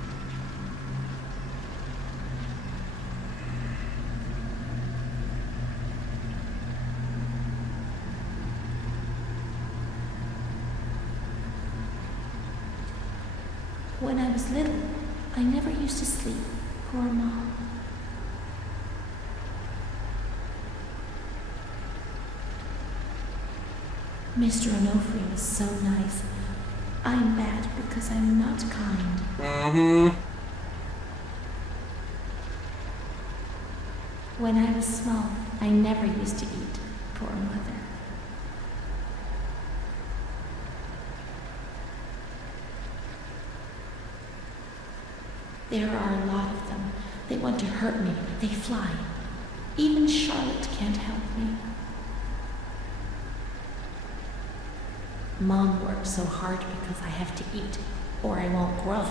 When I was little, I never used to sleep. Poor Mom. Mr. Onofrio is so nice. I'm bad because I'm not kind. Mm-hmm. When I was small, I never used to eat. Poor Mother. There are a lot of them. They want to hurt me. They fly. Even Charlotte can't help me. Mom works so hard because I have to eat, or I won't grow.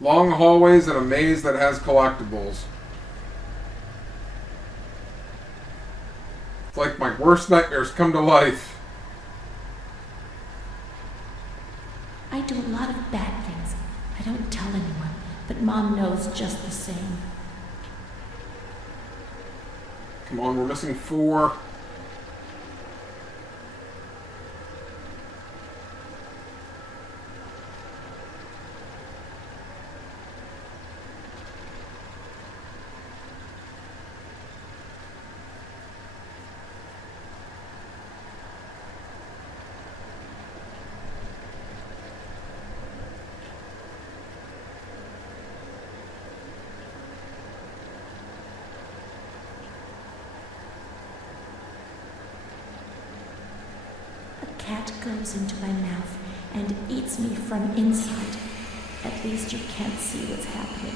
Long hallways and a maze that has collectibles. It's like my worst nightmares come to life. I do a lot of bad things. I don't tell anyone, but Mom knows just the same. Come on, we're missing 4. A cat goes into my mouth and eats me from inside. At least you can't see what's happening.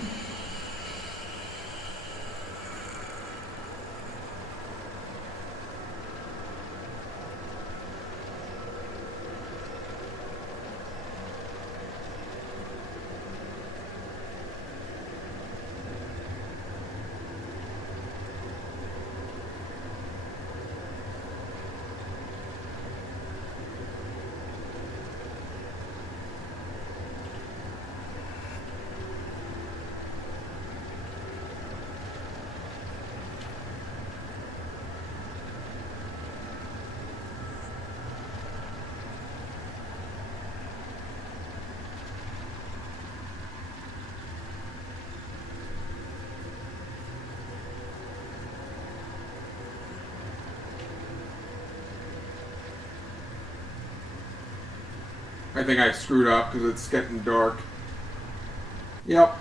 I think I screwed up because it's getting dark. Yep.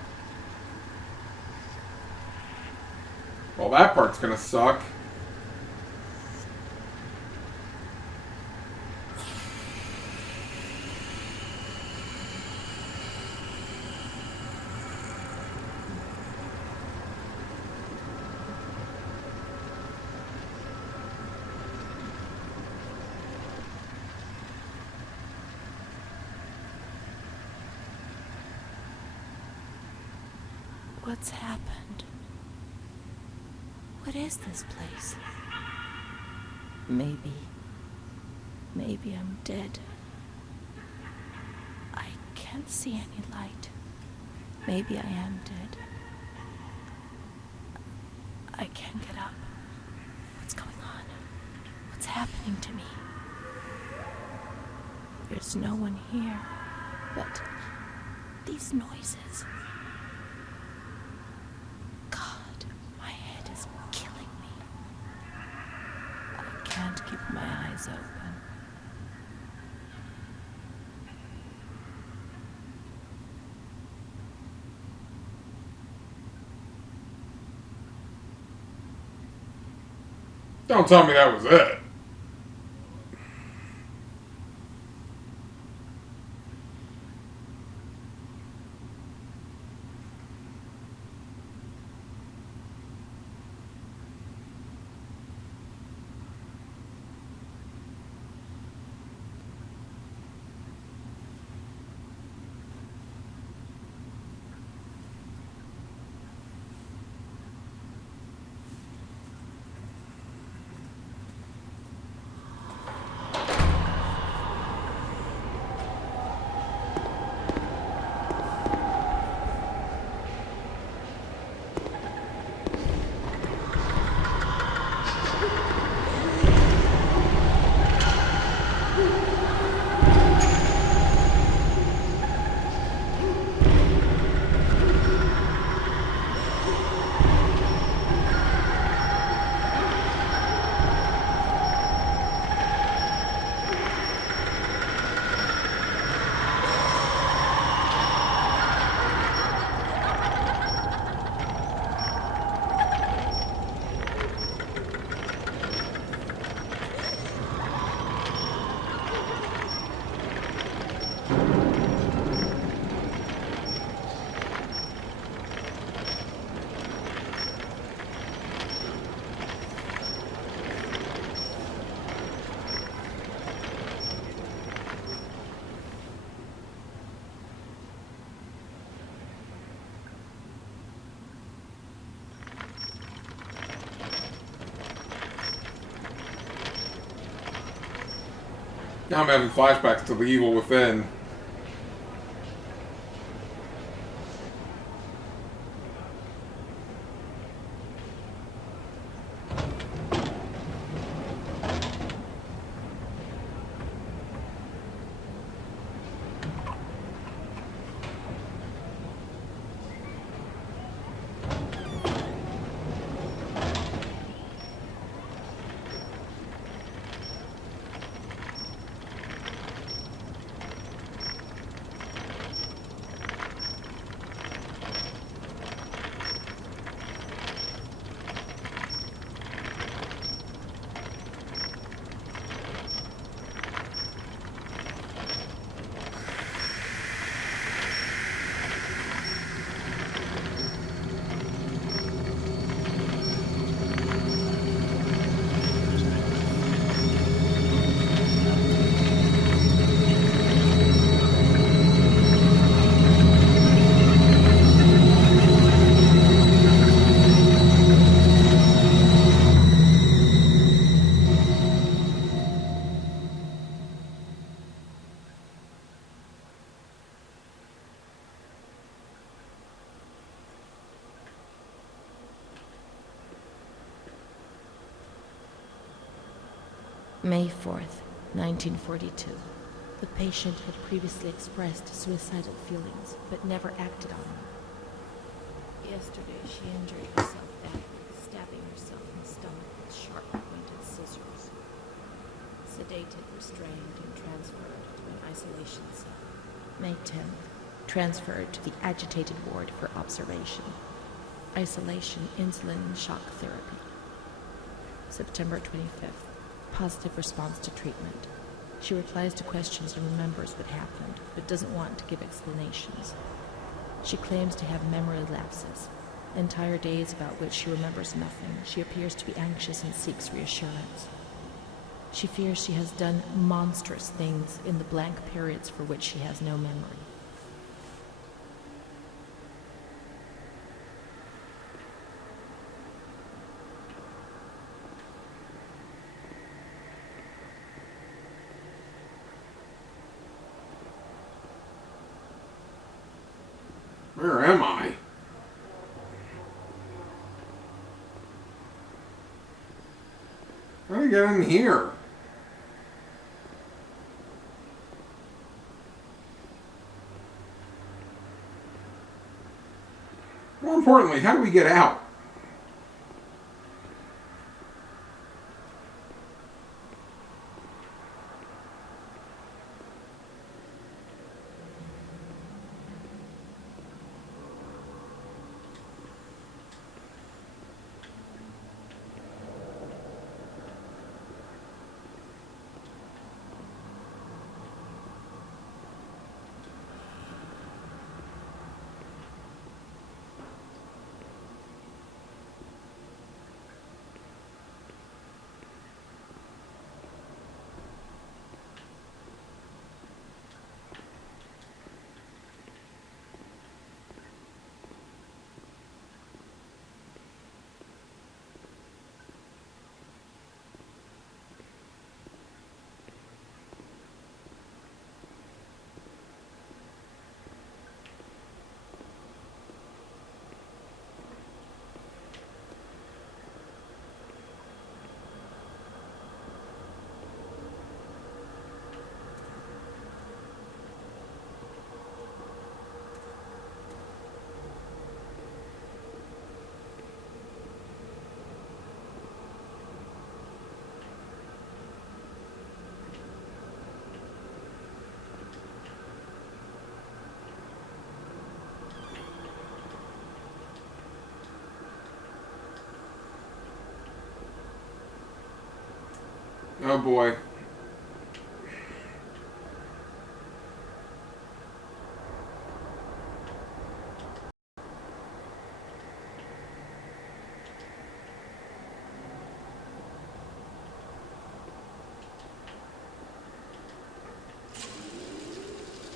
Well, that part's gonna suck. What's happened? What is this place? Maybe I'm dead. I can't see any light. Maybe I am dead. I can't get up. What's going on? What's happening to me? There's no one here, but these noises. God, my head is killing me. I can't keep my eyes open. Don't tell me that was it. Now I'm having flashbacks to the evil within. May 4th, 1942. The patient had previously expressed suicidal feelings, but never acted on them. Yesterday, she injured herself badly, stabbing herself in the stomach with sharp-pointed scissors. Sedated, restrained, and transferred to an isolation cell. May 10th, transferred to the agitated ward for observation. Isolation, insulin, and shock therapy. September 25th. Positive response to treatment. She replies to questions and remembers what happened, but doesn't want to give explanations. She claims to have memory lapses, entire days about which she remembers nothing. She appears to be anxious and seeks reassurance. She fears she has done monstrous things in the blank periods for which she has no memory. Where am I? How do I get in here? More importantly, how do we get out? Oh boy.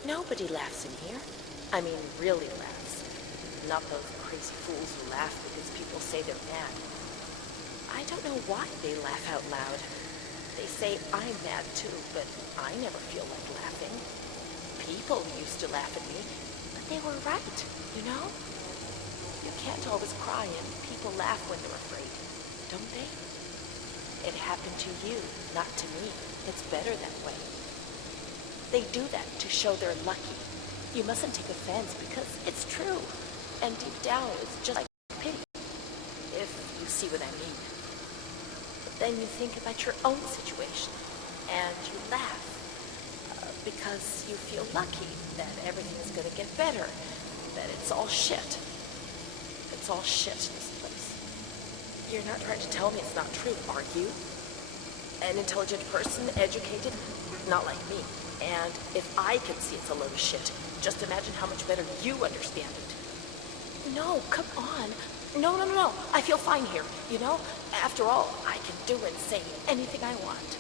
Nobody laughs in here. I mean, really laughs. Not those crazy fools who laugh because people say they're mad. I don't know why they laugh out loud. They say I'm mad too, but I never feel like laughing. People used to laugh at me, but they were right, you know? You can't always cry and people laugh when they're afraid, don't they? It happened to you, not to me. It's better that way. They do that to show they're lucky. You mustn't take offense because it's true. And deep down, it's just like pity, if you see what I mean. But then you think about your own situation, and you laugh because you feel lucky that everything's going to get better, that it's all shit. It's all shit, this place. You're not trying to tell me it's not true, are you? An intelligent person, educated, not like me. And if I can see it's a load of shit, just imagine how much better you understand it. No, come on. No. I feel fine here, you know? After all, I can do and say anything I want.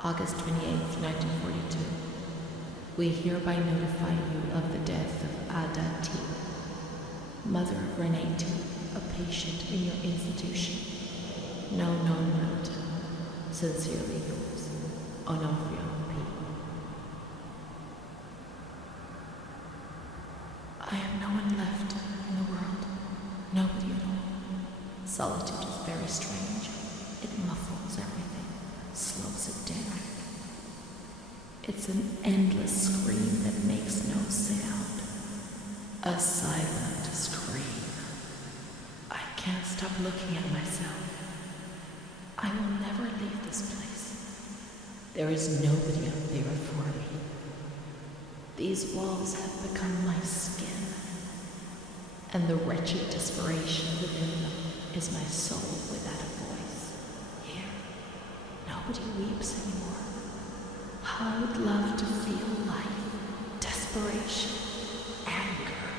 August 28th, 1942. We hereby notify you of the death of Ada T., mother of Renee T., a patient in your institution. No known relative. Sincerely yours, Onofrio P. I have no one left in the world. Nobody at all. Solitude is very strange. It muffles everything, slows it down. It's an endless scream that makes no sound. A silent scream. I can't stop looking at myself. I will never leave this place. There is nobody up there for me. These walls have become my skin, and the wretched desperation within them is my soul without a voice. Here, nobody weeps anymore. I would love to feel life, desperation, anger.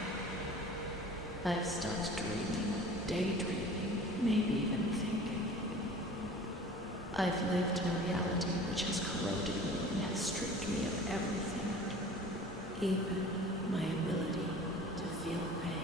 I've started dreaming, daydreaming, maybe even thinking. I've lived in a reality which has corroded me and has stripped me of everything, even my ability to feel pain.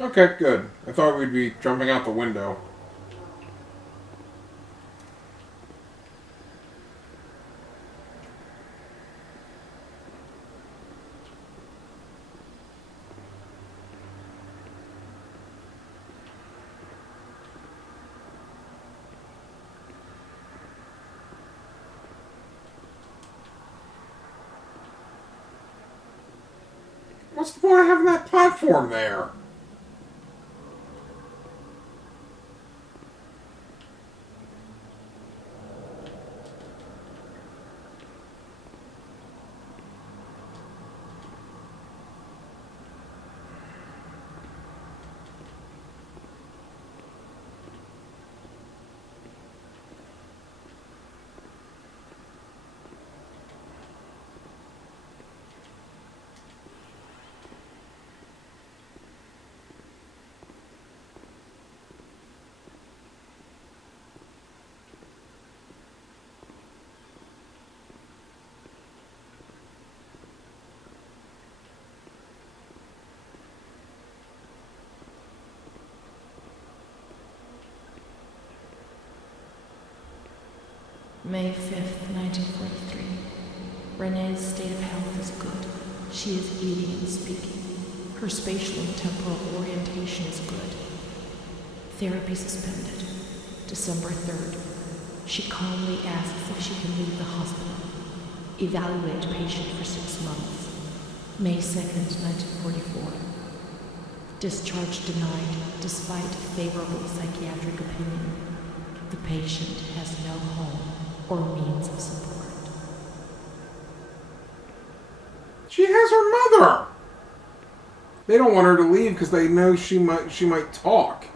Okay, good. I thought we'd be jumping out the window. What's the point of having that platform there? May 5th, 1943. Renee's state of health is good. She is eating and speaking. Her spatial and temporal orientation is good. Therapy suspended. December 3rd. She calmly asks if she can leave the hospital. Evaluate patient for 6 months. May 2nd, 1944. Discharge denied despite favorable psychiatric opinion. The patient has no home or means of support. She has her mother! They don't want her to leave because they know she might talk.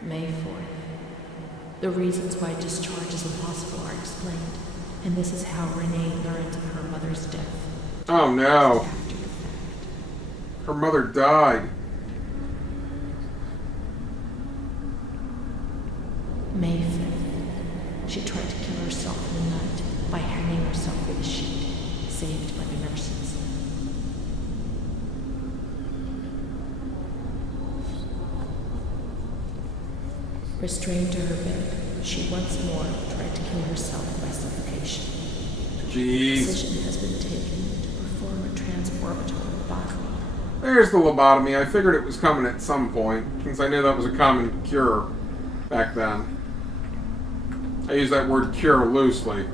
May 4th. The reasons why discharge is impossible are explained, and this is how Renee learns of her mother's death. Oh no. After the fact. Her mother died. May 5th. She tried to kill herself in the night by hanging herself with a sheet, saved by the nurses. Restrained to her bed, she once more tried to kill herself by suffocation. Jeez. The decision has been taken to perform a transorbital lobotomy. There's the lobotomy. I figured it was coming at some point, since I knew that was a common cure back then. I use that word cure loosely.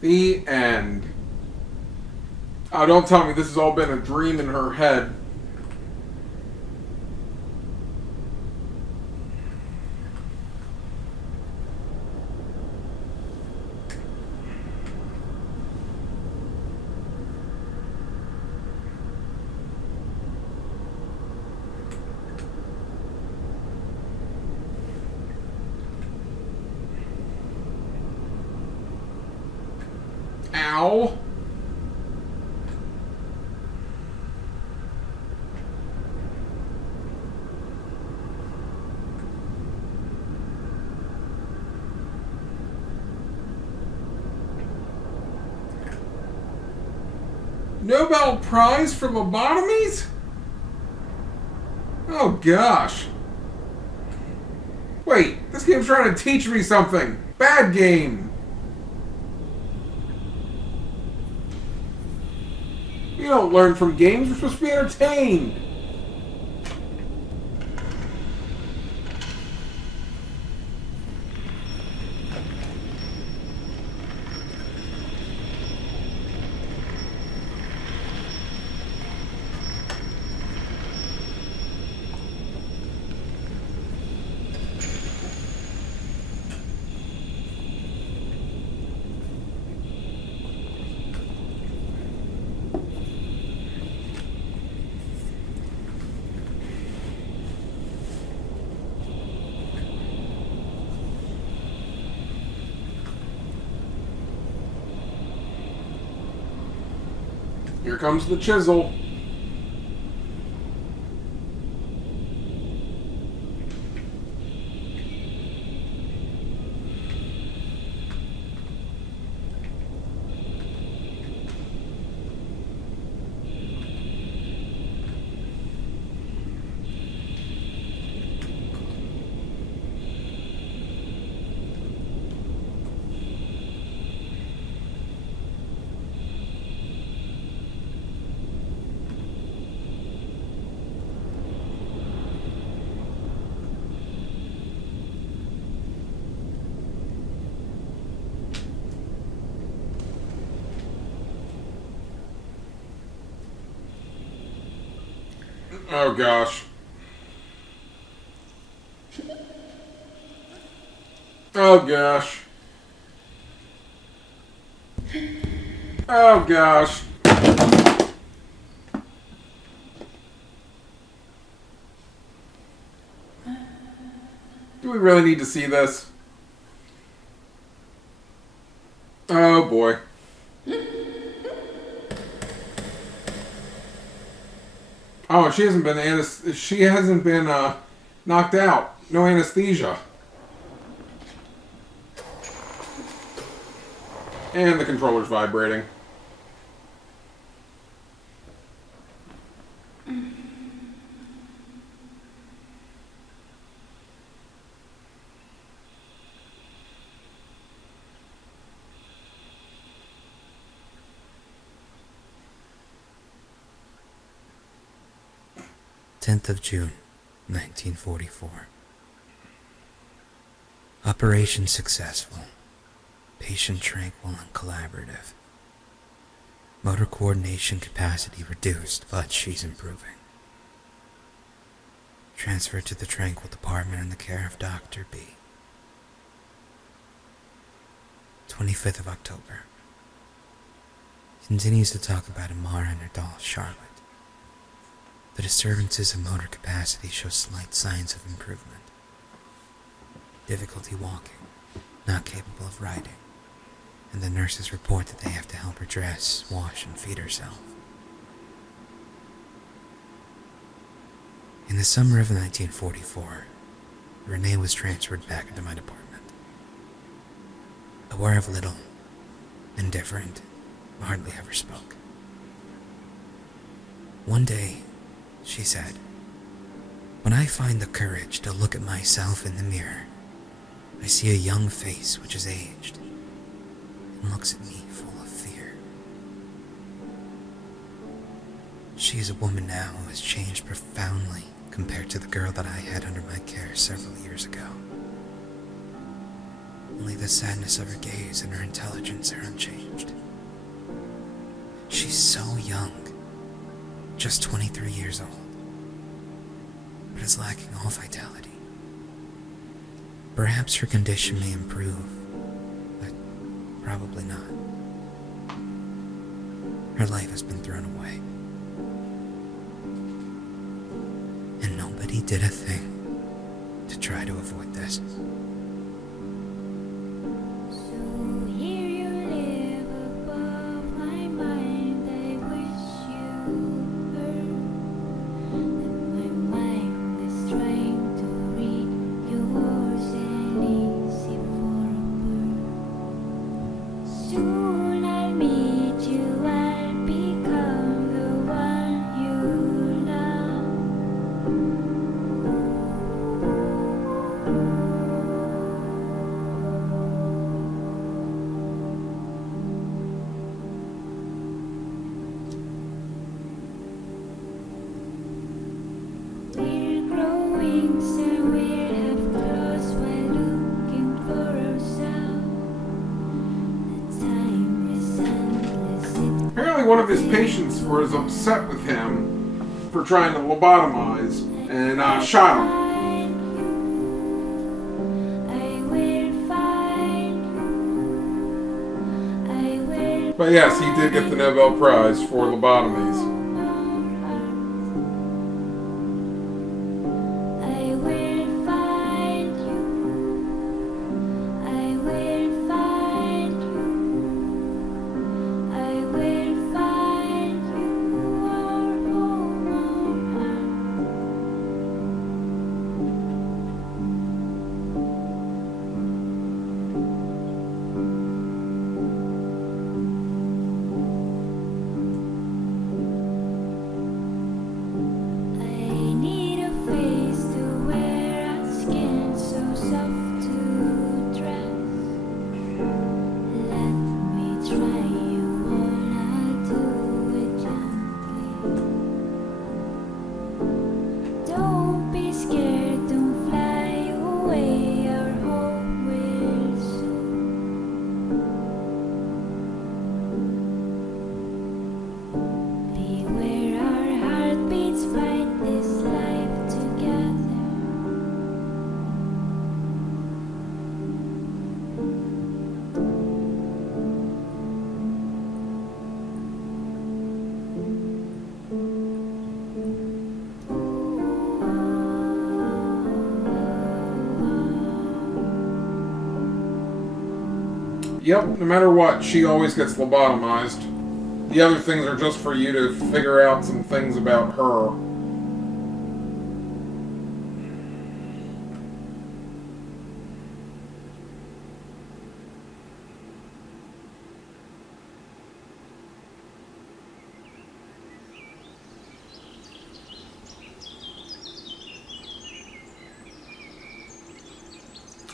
The end. Oh, don't tell me this has all been a dream in her head. Ow. Nobel Prize for lobotomies? Oh gosh. Wait, this game's trying to teach me something. Bad game. You don't learn from games, we're supposed to be entertained. Here comes the chisel. Oh gosh. Oh gosh. Oh gosh. Do we really need to see this? Oh boy. Oh, she hasn't been knocked out. No anesthesia. And the controller's vibrating. June 1944. Operation successful. Patient tranquil and collaborative. Motor coordination capacity reduced, but she's improving. Transferred to the tranquil department in the care of Dr. B. 25th of October. Continues to talk about Amara and her doll, Charlotte. The disturbances of motor capacity show slight signs of improvement. Difficulty walking, not capable of riding, and the nurses report that they have to help her dress, wash, and feed herself. In the summer of 1944, Renee was transferred back into my department. Aware of little, indifferent, hardly ever spoke. One day, she said, "When I find the courage to look at myself in the mirror, I see a young face which is aged and looks at me full of fear." She is a woman now who has changed profoundly compared to the girl that I had under my care several years ago. Only the sadness of her gaze and her intelligence are unchanged. She's so young, just 23 years old, but is lacking all vitality. Perhaps her condition may improve, but probably not. Her life has been thrown away, and nobody did a thing to try to avoid this. One of his patients was upset with him for trying to lobotomize and shot him. But yes, he did get the Nobel Prize for lobotomies. Yep, no matter what, she always gets lobotomized. The other things are just for you to figure out some things about her.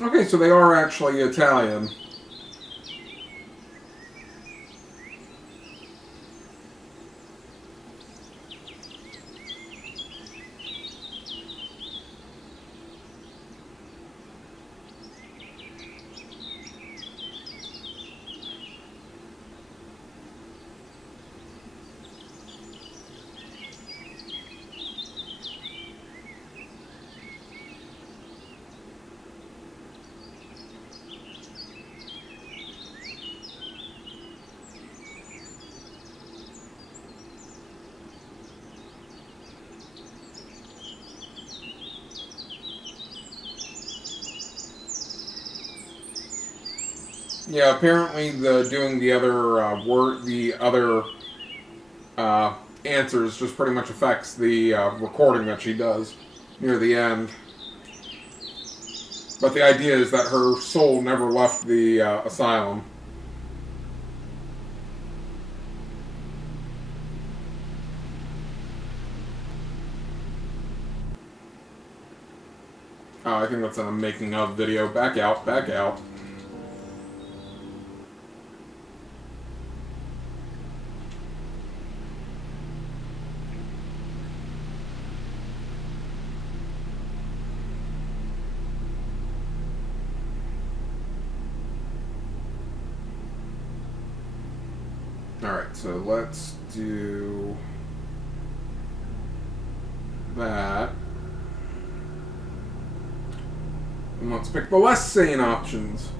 Okay, so they are actually Italian. Yeah, apparently doing the other answers just pretty much affects the recording that she does near the end. But the idea is that her soul never left the asylum. I think that's a making of video. Back out, back out. Alright, so let's do that. And let's pick the less sane options.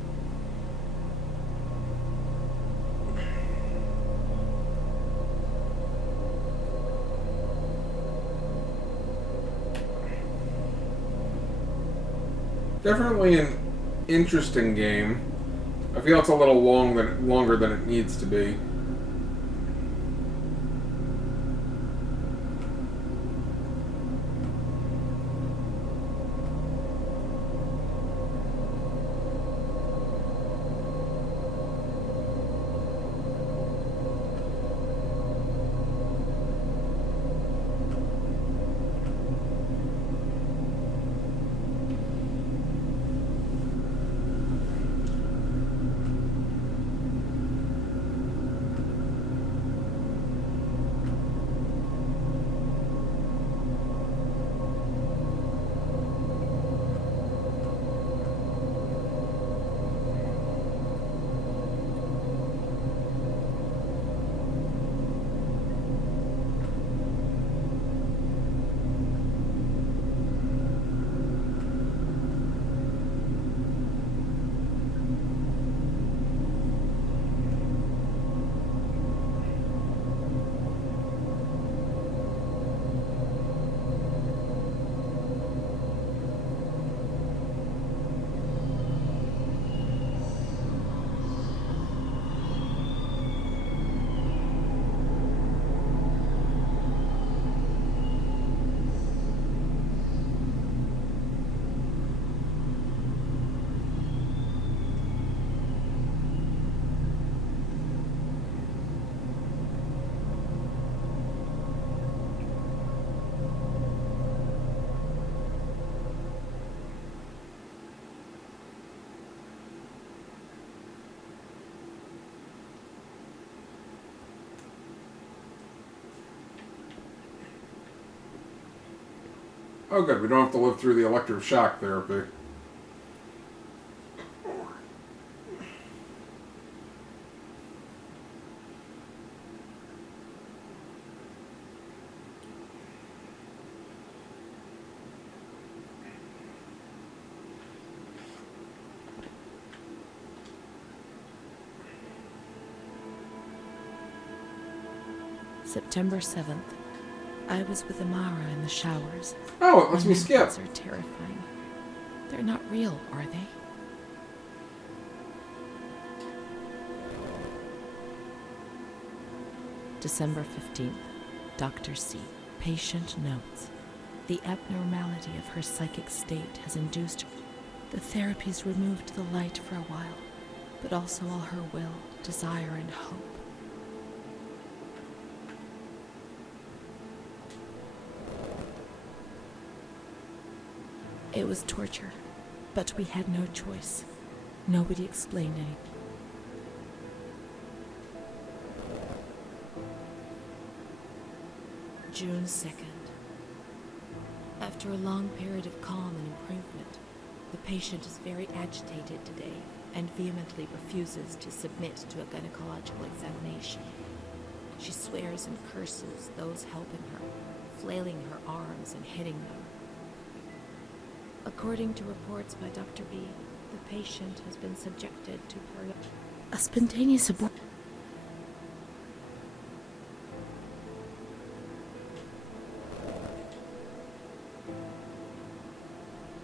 Definitely an interesting game. I feel it's a little longer than it needs to be. Oh good, we don't have to live through the electroshock therapy. September 7th. I was with Amara in the showers. Oh, it lets My me skip. memories are terrifying. They're not real, are they? December 15th. Dr. C. Patient notes. The abnormality of her psychic state has induced the therapies removed the light for a while, but also all her will, desire, and hope. It was torture, but we had no choice. Nobody explained anything. June 2nd. After a long period of calm and improvement, the patient is very agitated today and vehemently refuses to submit to a gynecological examination. She swears and curses those helping her, flailing her arms and hitting them. According to reports by Dr. B, the patient has been subjected to a spontaneous abortion.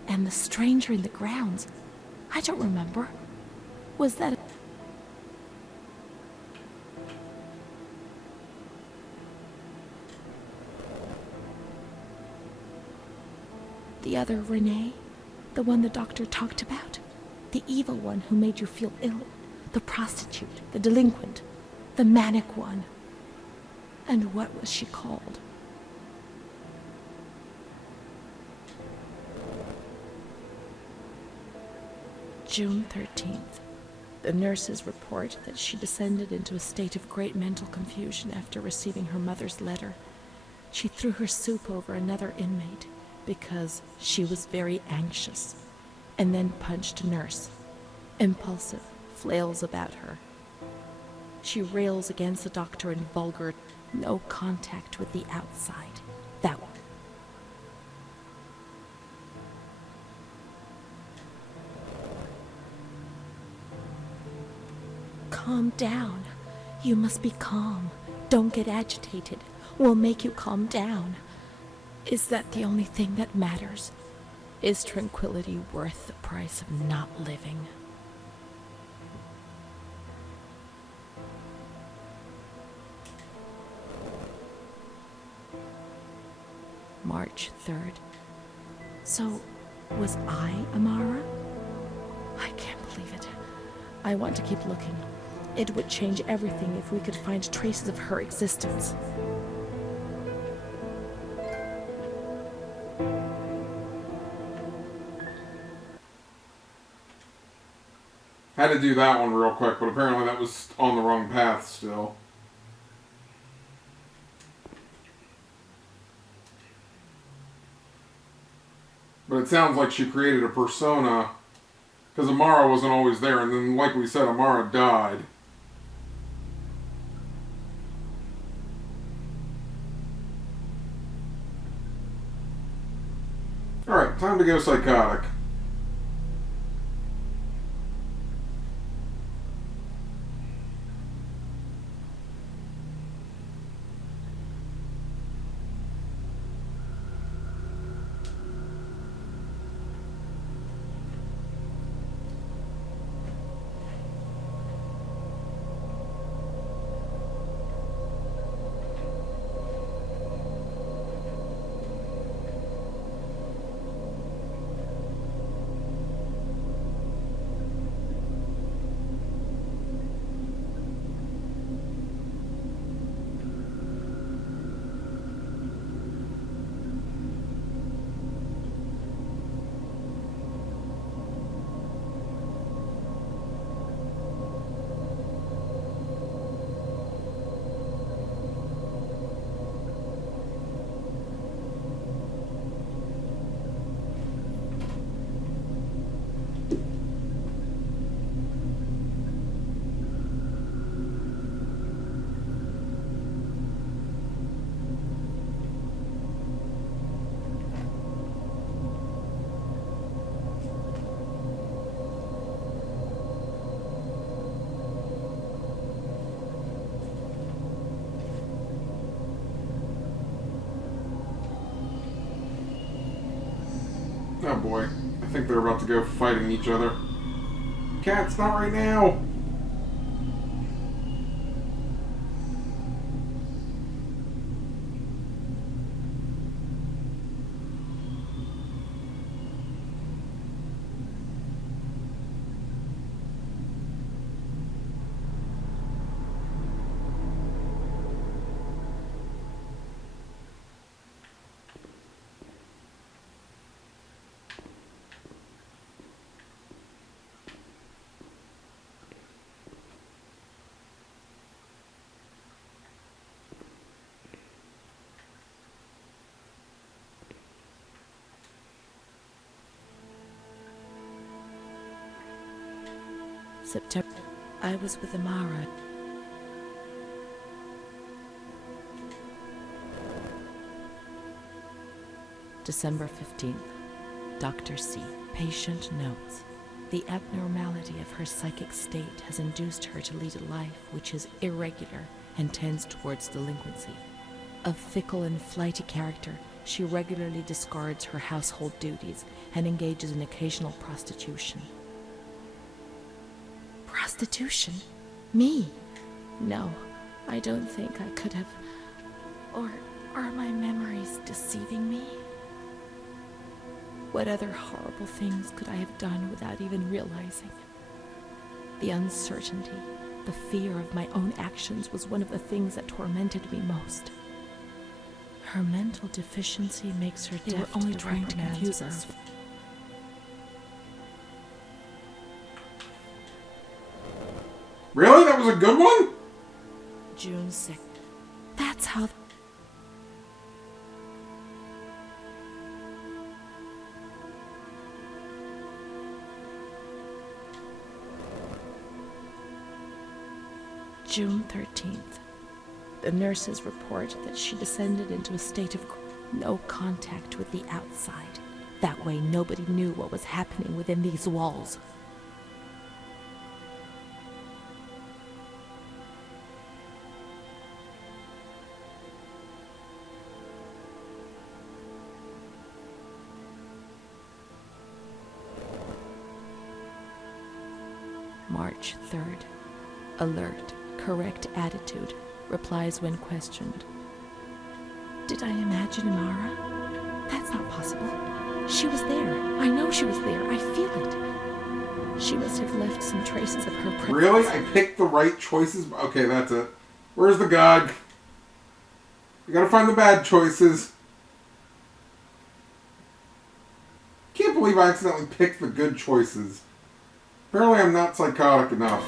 And the stranger in the grounds, I don't remember. Was that the other Renee? The one the doctor talked about? The evil one who made you feel ill? The prostitute? The delinquent? The manic one? And what was she called? June 13th. The nurses report that she descended into a state of great mental confusion after receiving her mother's letter. She threw her soup over another inmate because she was very anxious, and then punched a nurse. Impulsive, flails about her. She rails against the doctor in vulgar, no contact with the outside. That Calm down. You must be calm. Don't get agitated. We'll make you calm down. Is that the only thing that matters? Is tranquility worth the price of not living? March 3rd. So, was I Amara? I can't believe it. I want to keep looking. It would change everything if we could find traces of her existence. Had to do that one real quick, but apparently that was on the wrong path still. But it sounds like she created a persona because Amara wasn't always there, and then, like we said, Amara died. Alright, time to go psychotic. Oh boy, I think they're about to go fighting each other. Cats, not right now! September. I was with Amara. December 15th. Dr. C. Patient notes. The abnormality of her psychic state has induced her to lead a life which is irregular and tends towards delinquency. Of fickle and flighty character, she regularly discards her household duties and engages in occasional prostitution. Prostitution? Me? No, I don't think I could have. Or are my memories deceiving me? What other horrible things could I have done without even realizing? The uncertainty, the fear of my own actions was one of the things that tormented me most. Her mental deficiency makes her deaf. They were only trying to confuse us. Really? That was a good one? June 6th. That's how... June 13th. The nurses report that she descended into a state of no contact with the outside. That way nobody knew what was happening within these walls. March 3rd. Alert, correct attitude, replies when questioned. Did I imagine Amara? That's not possible. She was there. I know she was there. I feel it. She must have left some traces of her presence. Really? I picked the right choices? Okay, that's it. Where's the guide? You gotta find the bad choices. Can't believe I accidentally picked the good choices. Apparently I'm not psychotic enough.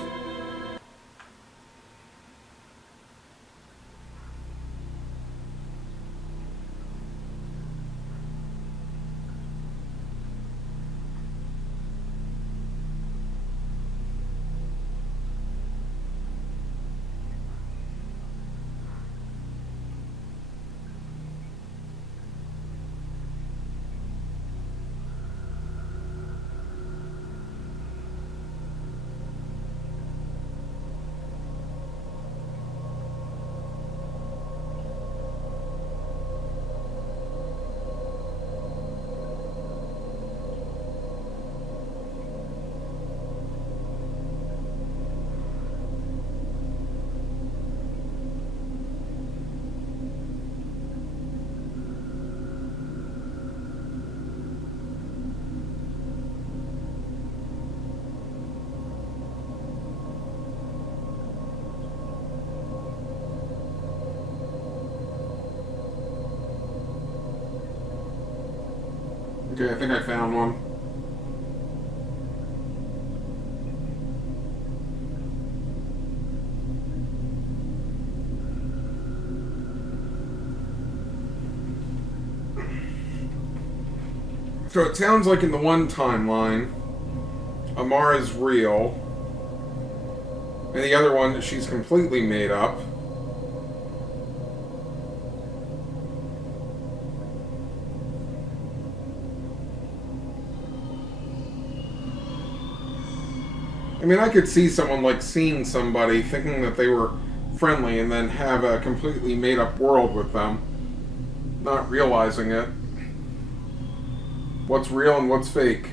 Okay, I think I found one. So it sounds like in the one timeline, Amara's real, and the other one, she's completely made up. I mean, I could see someone like seeing somebody, thinking that they were friendly, and then have a completely made-up world with them, not realizing it. What's real and what's fake?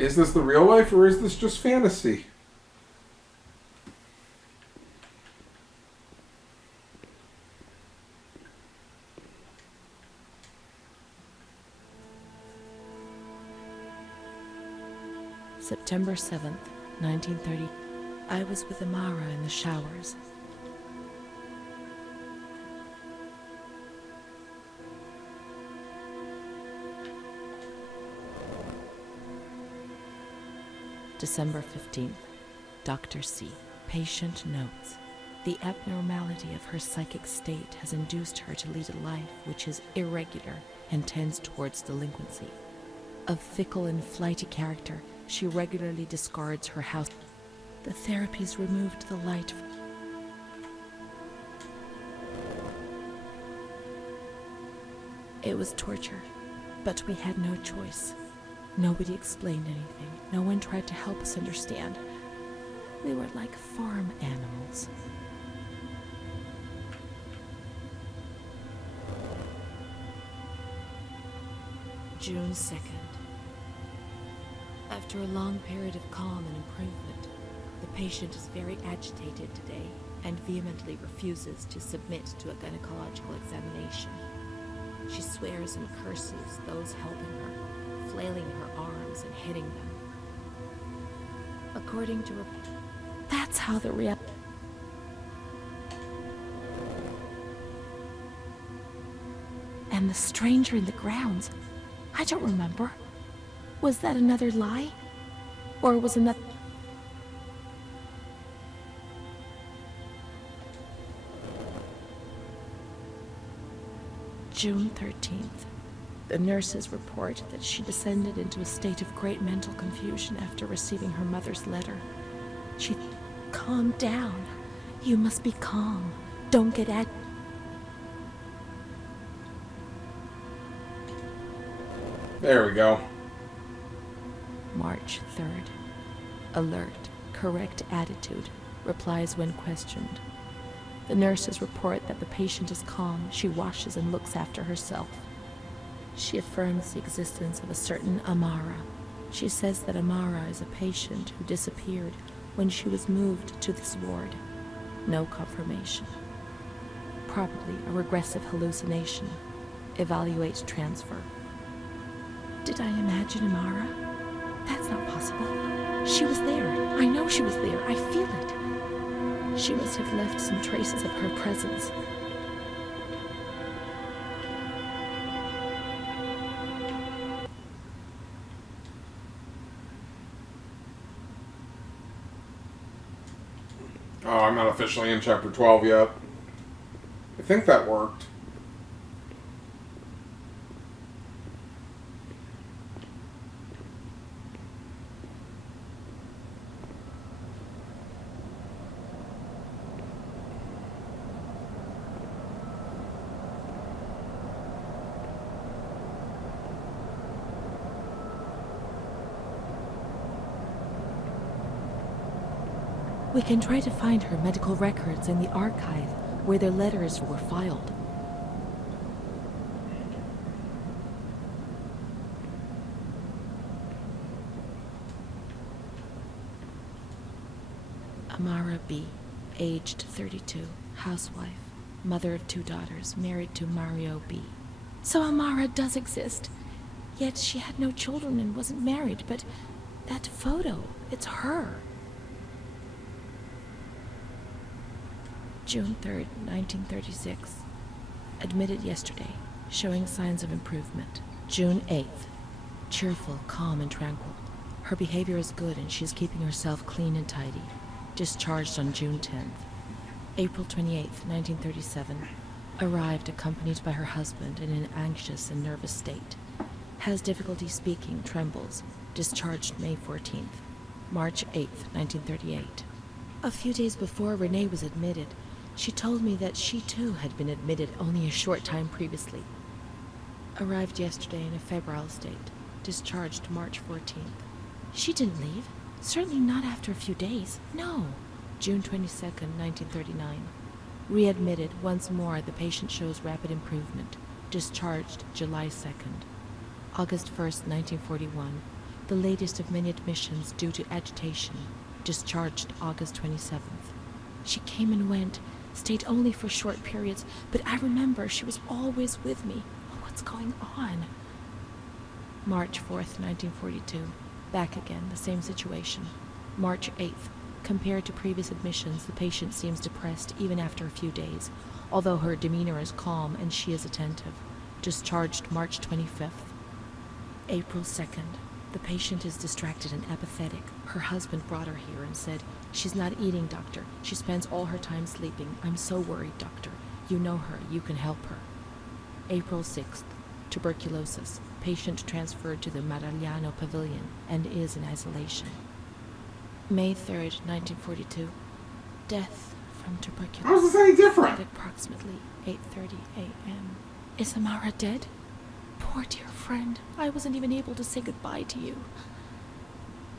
Is this the real life, or is this just fantasy? September 7th, 1930. I was with Amara in the showers. December 15th. Dr. C. Patient notes. The abnormality of her psychic state has induced her to lead a life which is irregular and tends towards delinquency. Of fickle and flighty character, she regularly discards her house. The therapies removed the light. It was torture, but we had no choice. Nobody explained anything. No one tried to help us understand. We were like farm animals. June 2nd. After a long period of calm and improvement, the patient is very agitated today and vehemently refuses to submit to a gynecological examination. She swears and curses those helping her, flailing her arms and hitting them. According to that's how the And the stranger in the grounds, I don't remember. Was that another lie? Or was another... June 13th. The nurses report that she descended into a state of great mental confusion after receiving her mother's letter. She... Calm down. You must be calm. Don't get at... There we go. March 3rd. Alert. Correct attitude. Replies when questioned. The nurses report that the patient is calm. She washes and looks after herself. She affirms the existence of a certain Amara. She says that Amara is a patient who disappeared when she was moved to this ward. No confirmation. Probably a regressive hallucination. Evaluate transfer. Did I imagine Amara? That's not possible. She was there. I know she was there. I feel it. She must have left some traces of her presence. Oh, I'm not officially in chapter 12 yet. I think that worked. We can try to find her medical records in the archive where their letters were filed. Amara B., aged 32, housewife, mother of 2 daughters, married to Mario B. So Amara does exist. Yet she had no children and wasn't married, but that photo, it's her. June 3rd, 1936. Admitted yesterday, showing signs of improvement. June 8th. Cheerful, calm, and tranquil. Her behavior is good and she's keeping herself clean and tidy. Discharged on June 10th. April 28th, 1937. Arrived accompanied by her husband in an anxious and nervous state. Has difficulty speaking, trembles. Discharged May 14th. March 8th, 1938. A few days before Renee was admitted, she told me that she too had been admitted only a short time previously. Arrived yesterday in a febrile state. Discharged March 14th. She didn't leave. Certainly not after a few days. No. June 22nd, 1939. Readmitted once more. The patient shows rapid improvement. Discharged July 2nd. August 1st, 1941. The latest of many admissions due to agitation. Discharged August 27th. She came and went, stayed only for short periods, but I remember she was always with me. What's going on? March 4th, 1942. Back again, the same situation. March 8th. Compared to previous admissions, the patient seems depressed even after a few days, although her demeanor is calm and she is attentive. Discharged March 25th. April 2nd. The patient is distracted and apathetic. Her husband brought her here and said, "She's not eating, doctor. She spends all her time sleeping. I'm so worried, doctor. You know her. You can help her." April 6th. Tuberculosis. Patient transferred to the Maragliano Pavilion and is in isolation. May 3rd, 1942. Death from tuberculosis. How is this any different? At approximately 8:30 a.m. Is Amara dead? Poor dear friend, I wasn't even able to say goodbye to you.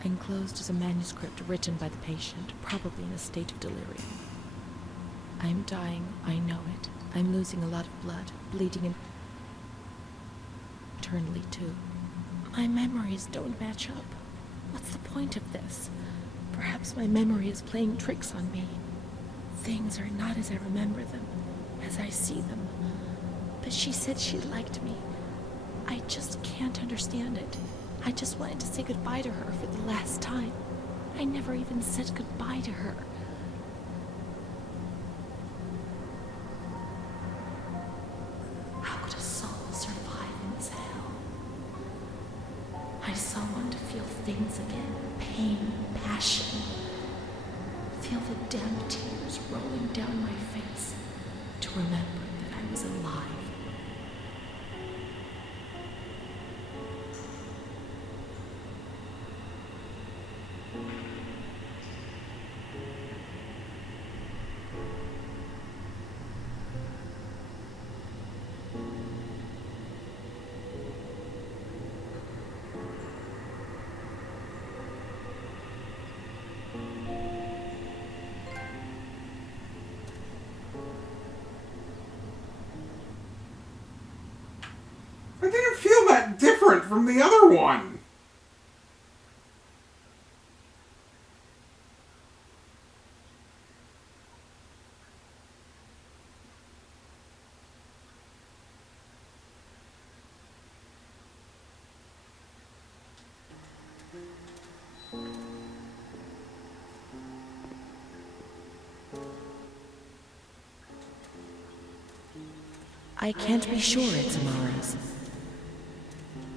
Enclosed is a manuscript written by the patient, probably in a state of delirium. I'm dying, I know it. I'm losing a lot of blood, bleeding internally too. My memories don't match up. What's the point of this? Perhaps my memory is playing tricks on me. Things are not as I remember them, as I see them. But she said she liked me. I just can't understand it. I just wanted to say goodbye to her for the last time. I never even said goodbye to her. How could a soul survive in this hell? I so want to feel things again. Pain, passion. Feel the damn tears rolling down my face. To remember that I was alive. from the other one. I can't be sure it's Amara's.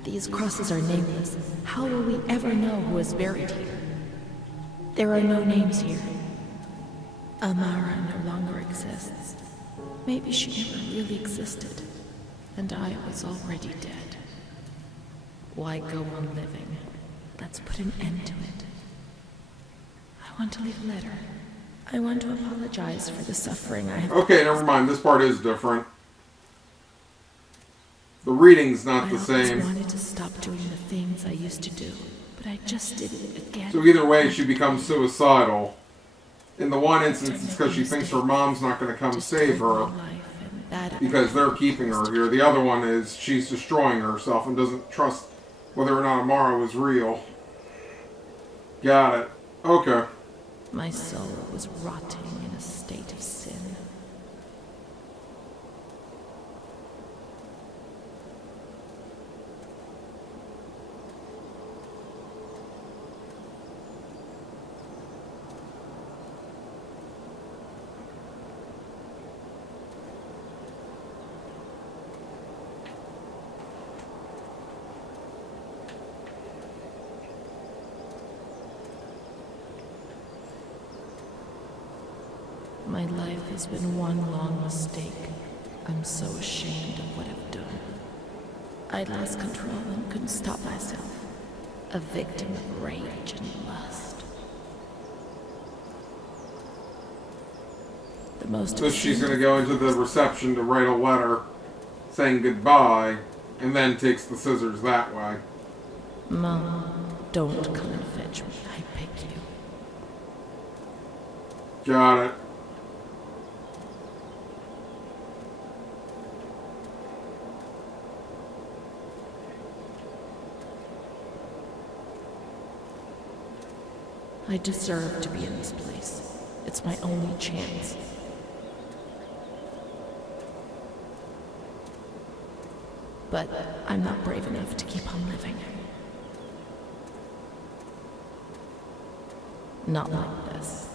These crosses are nameless. How will we ever know who is buried here? There are no names here. Amara no longer exists. Maybe she never really existed, and I was already dead. Why go on living? Let's put an end to it. I want to leave a letter. I want to apologize for the suffering I have. Okay, never mind. This part is different. The reading's not the I same. always wanted to stop doing the things I used to do, but I just did it again. So either way, she becomes suicidal. In the one instance, it's because she thinks her mom's not going to come save her because they're keeping her here. The other one is she's destroying herself and doesn't trust whether or not Amara was real. Got it. Okay. My soul was rotting in a state of sin. My life has been one long mistake. I'm so ashamed of what I've done. I lost control and couldn't stop myself. A victim of rage and lust. The most So she's going to go into the reception to write a letter saying goodbye, and then takes the scissors that way. Mom, don't come and fetch me. I beg you. Got it. I deserve to be in this place. It's my only chance. But I'm not brave enough to keep on living. Not like this.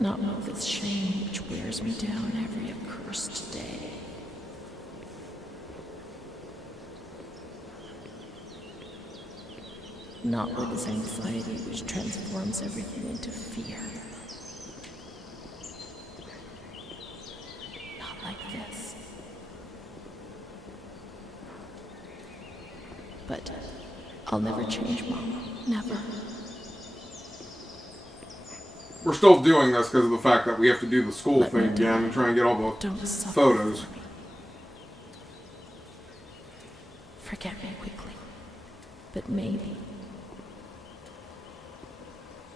Not with this shame which wears me down every accursed day. Not with this anxiety which transforms everything into fear. Not like this. But I'll never change, Mom. Never. We're still doing this because of the fact that we have to do the school Let thing me again and try and get all the Don't suffer photos. for me. Forget me quickly. But maybe